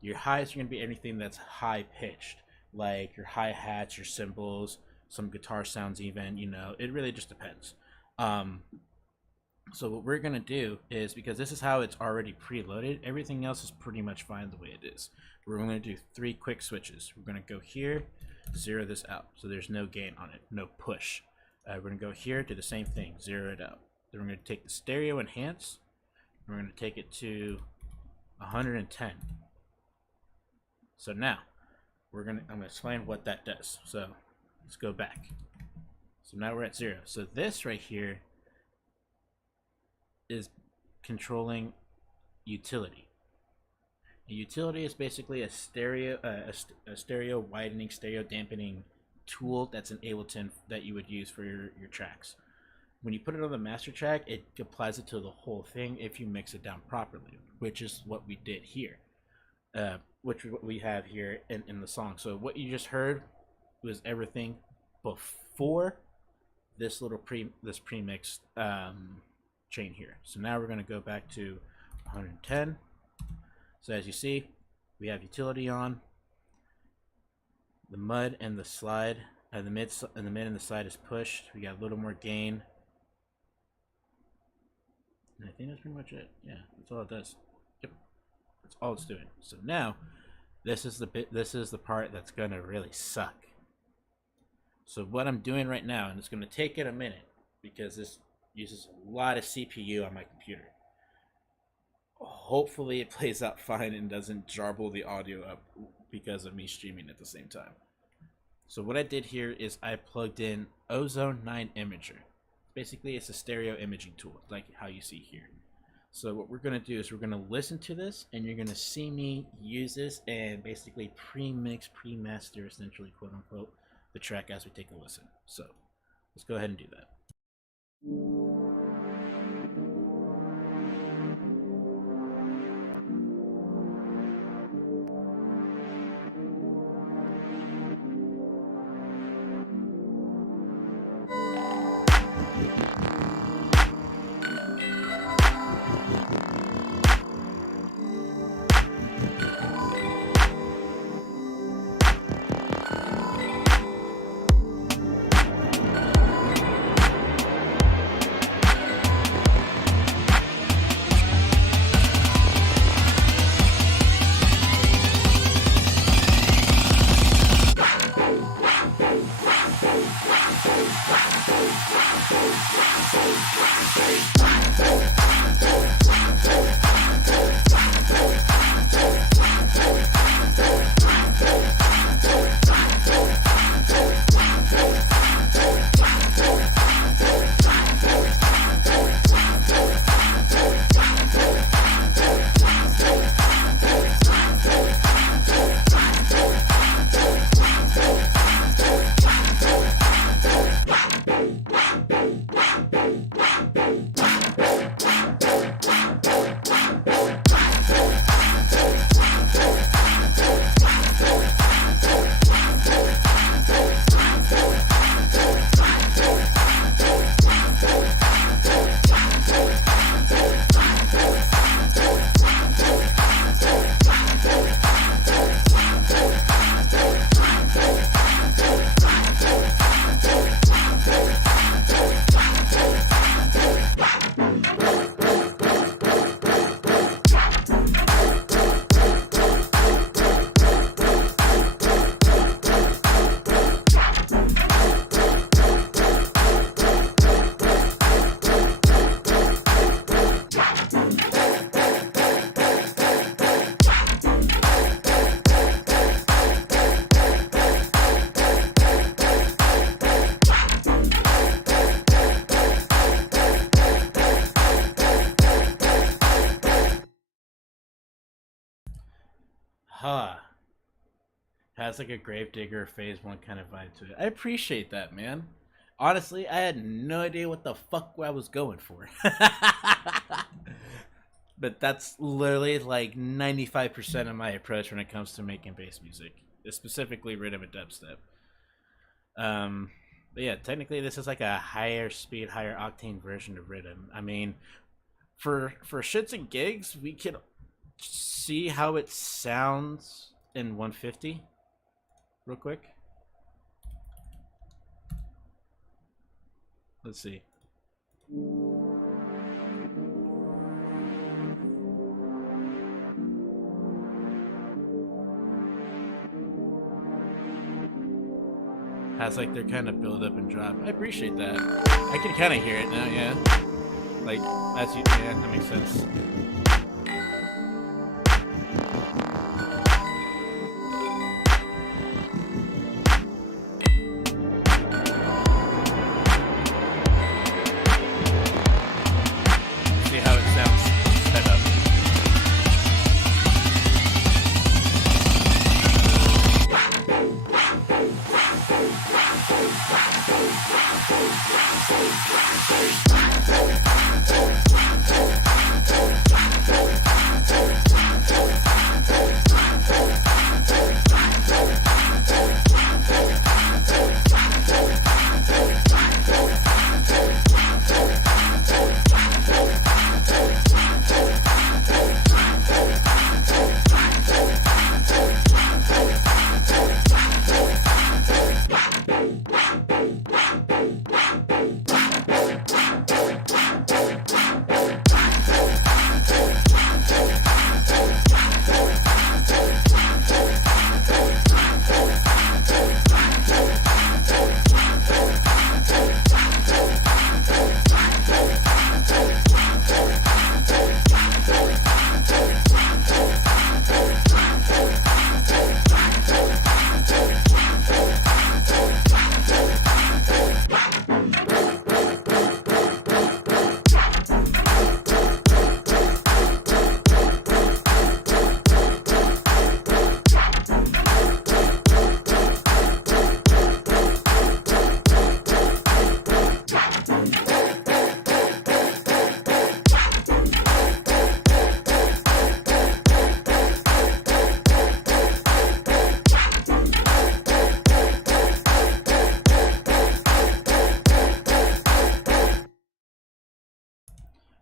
Your highs are going to be anything that's high pitched, like your hi-hats, your cymbals, some guitar sounds even, you know, it really just depends. So what we're going to do is, because this is how it's already preloaded, everything else is pretty much fine the way it is. We're going to do 3 quick switches. We're going to go here, zero this out, so there's no gain on it, no push. We're going to go here, do the same thing, zero it out. Then we're going to take the stereo enhance, we're going to take it to 110. So now I'm going to explain what that does. So let's go back. So now we're at 0. So this right here is controlling utility. A utility is basically a stereo widening, stereo dampening tool that's in Ableton that you would use for your tracks. When you put it on the master track, it applies it to the whole thing if you mix it down properly, which is what we did here, which is what we have here in the song. So what you just heard was everything before this little pre-mix chain here. So now we're going to go back to 110. So as you see, we have utility on. The mud and the slide, the mid and the slide is pushed. We got a little more gain. And I think that's pretty much it. Yeah, that's all it does. Yep, that's all it's doing. So now, this is the part that's gonna really suck. So what I'm doing right now, and it's gonna take it a minute because this uses a lot of CPU on my computer. Hopefully it plays out fine and doesn't jarble the audio up because of me streaming at the same time. So what I did here is I plugged in Ozone 9 Imager. Basically, it's a stereo imaging tool, like how you see here. So what we're going to do is we're going to listen to this, and you're going to see me use this and basically pre-mix, pre-master, essentially, quote-unquote, the track as we take a listen. So let's go ahead and do that. Has like a Gravedigger Phase 1 kind of vibe to it. I appreciate that, man. Honestly, I had no idea what the fuck I was going for. But that's literally like 95% of my approach when it comes to making bass music, specifically rhythm and dubstep. But yeah, technically this is like a higher speed, higher octane version of rhythm. I mean, for shits and gigs, we could see how it sounds in 150 real quick. Let's see. Has like their kind of build up and drop. I appreciate that. I can kind of hear it now, yeah. Like, as you, yeah, that makes sense. See how it sounds sped up.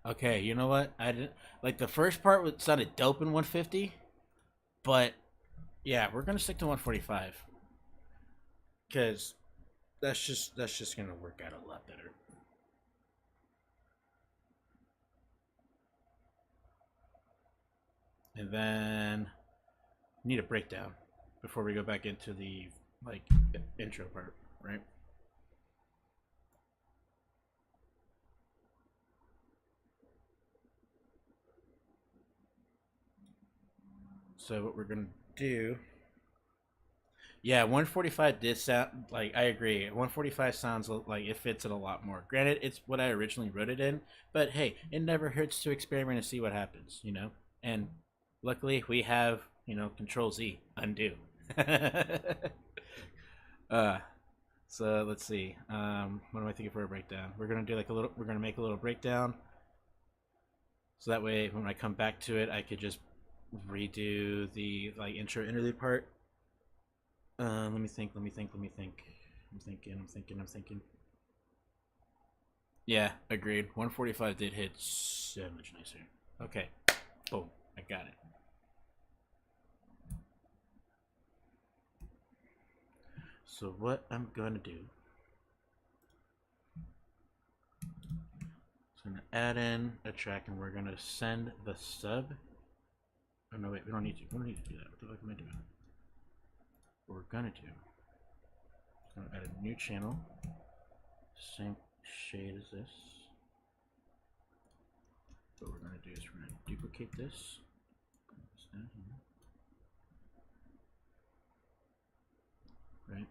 Okay, you know what? I didn't like the first part sounded dope in 150, but yeah, we're gonna stick to 145 because that's just gonna work out a lot better. And then need a breakdown before we go back into the like intro part, right? So what we're gonna do? Yeah, 145 did sound like I agree. 145 sounds like it fits it a lot more. Granted, it's what I originally wrote it in, but hey, it never hurts to experiment and see what happens, you know. And luckily, we have Control Z undo. uh, so let's see. What am I thinking for a breakdown? We're gonna do like a little. We're gonna make a little breakdown. So that way, when I come back to it, I could just redo the like intro interlude part. Let me think. I'm thinking. Yeah, agreed. 145 did hit so much nicer. Okay, boom, I got it. So what I'm gonna do is gonna add in a track, and we're gonna send the sub. Oh no, wait, we don't need to. We don't need to do that. What the fuck am I doing? What we're gonna do is gonna add a new channel, same shade as this. What we're gonna do is we're gonna duplicate this, put this down here, right?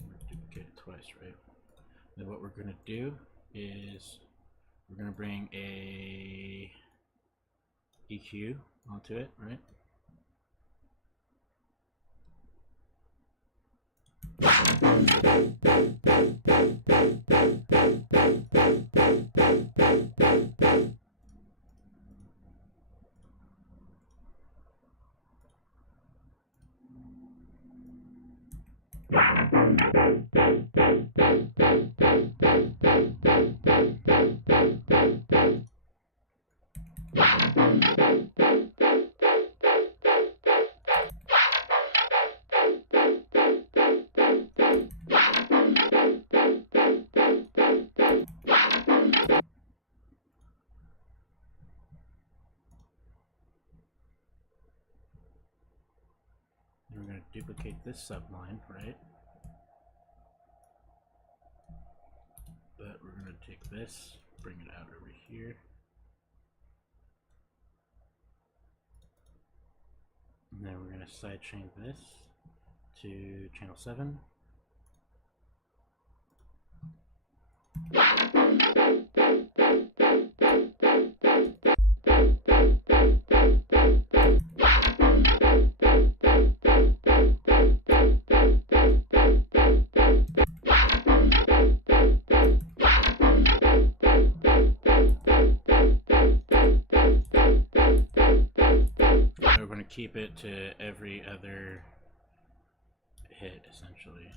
We're gonna duplicate it twice, right? Then what we're gonna do is We're gonna bring a EQ onto it, right? And we're going to duplicate this subline, right? But we're going to take this, bring it out over here. And then we're going to sidechain this to channel 7. We're going to keep it to every other hit, essentially.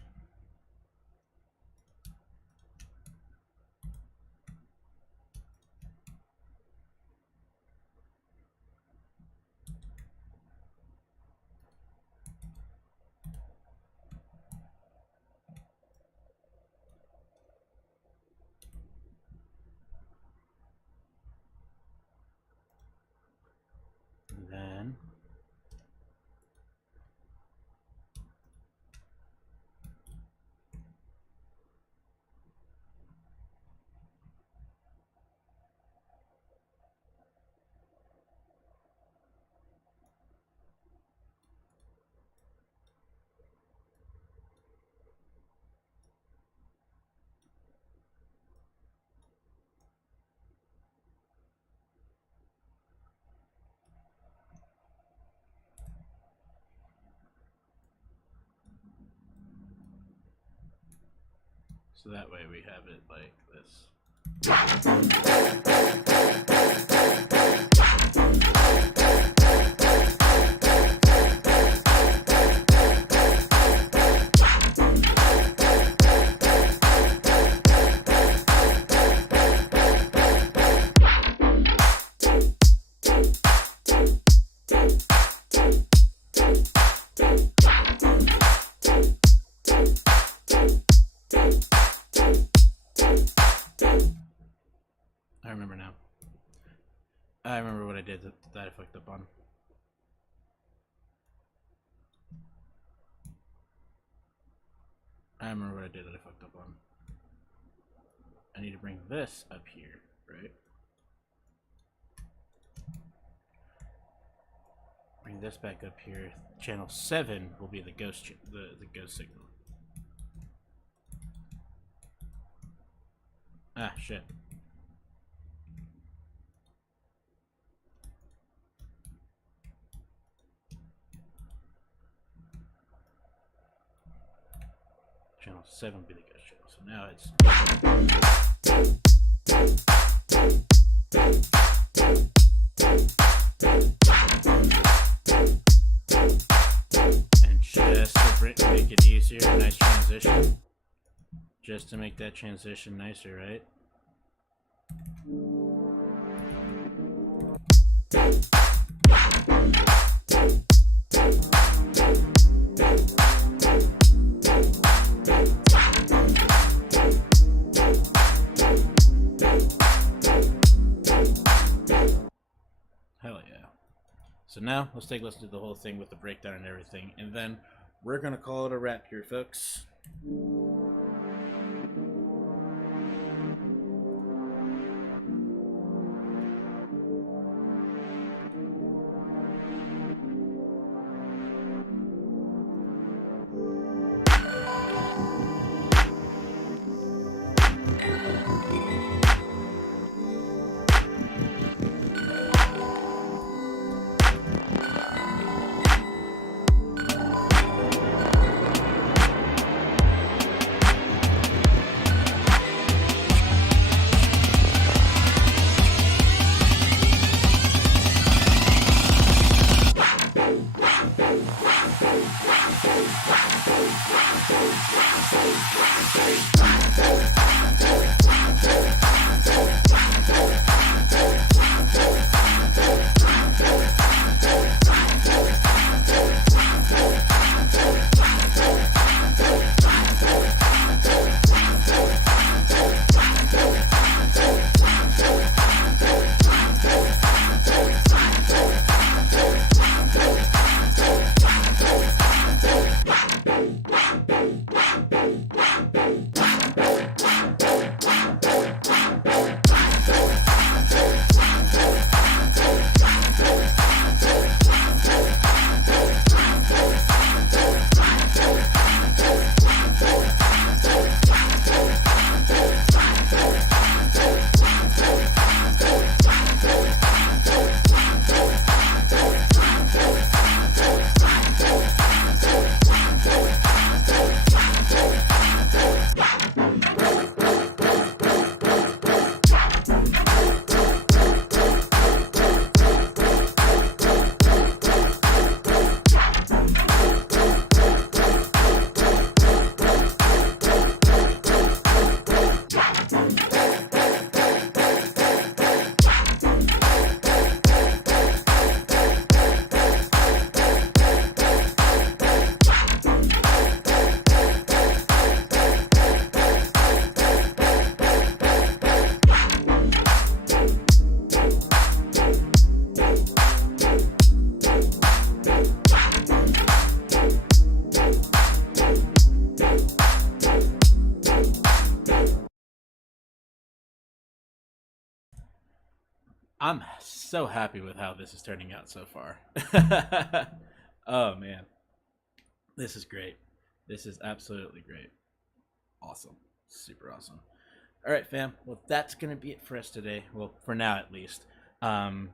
And then so that way we have it like this. I remember now. I remember what I did that I fucked up on. I remember what I did that I fucked up on. I need to bring this up here, right? Bring this back up here. Channel 7 will be the ghost the ghost signal. Ah, shit. Channel 7 will be the ghost channel. So now it's and just to make it easier, nice transition. Just to make that transition nicer, right? Hell yeah. So now let's do the whole thing with the breakdown and everything, and then we're gonna call it a wrap here, folks. I'm so happy with how this is turning out so far. Oh man, this is great. This is absolutely great. Awesome. Super awesome. All right, fam. Well, that's going to be it for us today. Well, for now at least.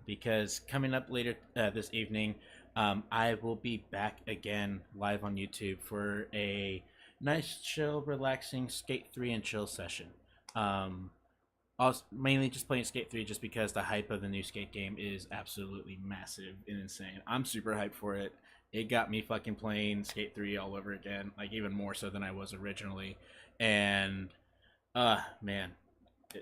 Because coming up later this evening, I will be back again live on YouTube for a nice, chill, relaxing Skate 3 and chill session. I was mainly just playing Skate 3 just because the hype of the new Skate game is absolutely massive and insane. I'm super hyped for it. It got me fucking playing Skate 3 all over again, like even more so than I was originally. And, man,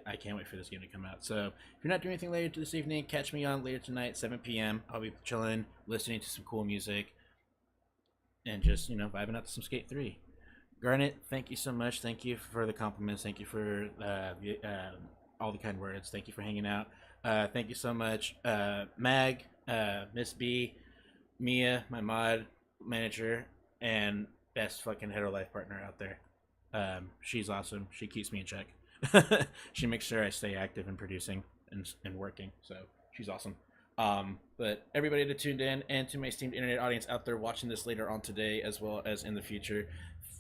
I can't wait for this game to come out. So, if you're not doing anything later this evening, catch me on later tonight, 7 p.m. I'll be chilling, listening to some cool music, and just, you know, vibing out to some Skate 3. Garnet, thank you so much. Thank you for the compliments. Thank you for all the kind words. Thank you for hanging out. Thank you so much. Mag, Miss B, Mia, my mod manager, and best fucking hetero life partner out there. She's awesome. She keeps me in check. She makes sure I stay active and producing and working. So she's awesome. But everybody that tuned in, and to my esteemed internet audience out there watching this later on today as well as in the future,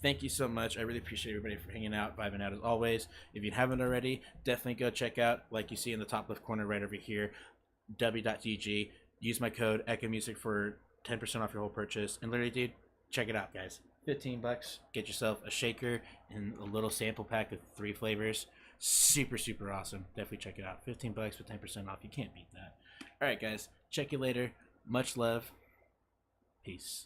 thank you so much. I really appreciate everybody for hanging out, vibing out as always. If you haven't already, definitely go check out, like you see in the top left corner right over here, w.gg. Use my code EchoMusic for 10% off your whole purchase. And literally, dude, check it out, guys. $15. Get yourself a shaker and a little sample pack of 3 flavors. Super, super awesome. Definitely check it out. $15 with 10% off. You can't beat that. All right, guys. Check you later. Much love. Peace.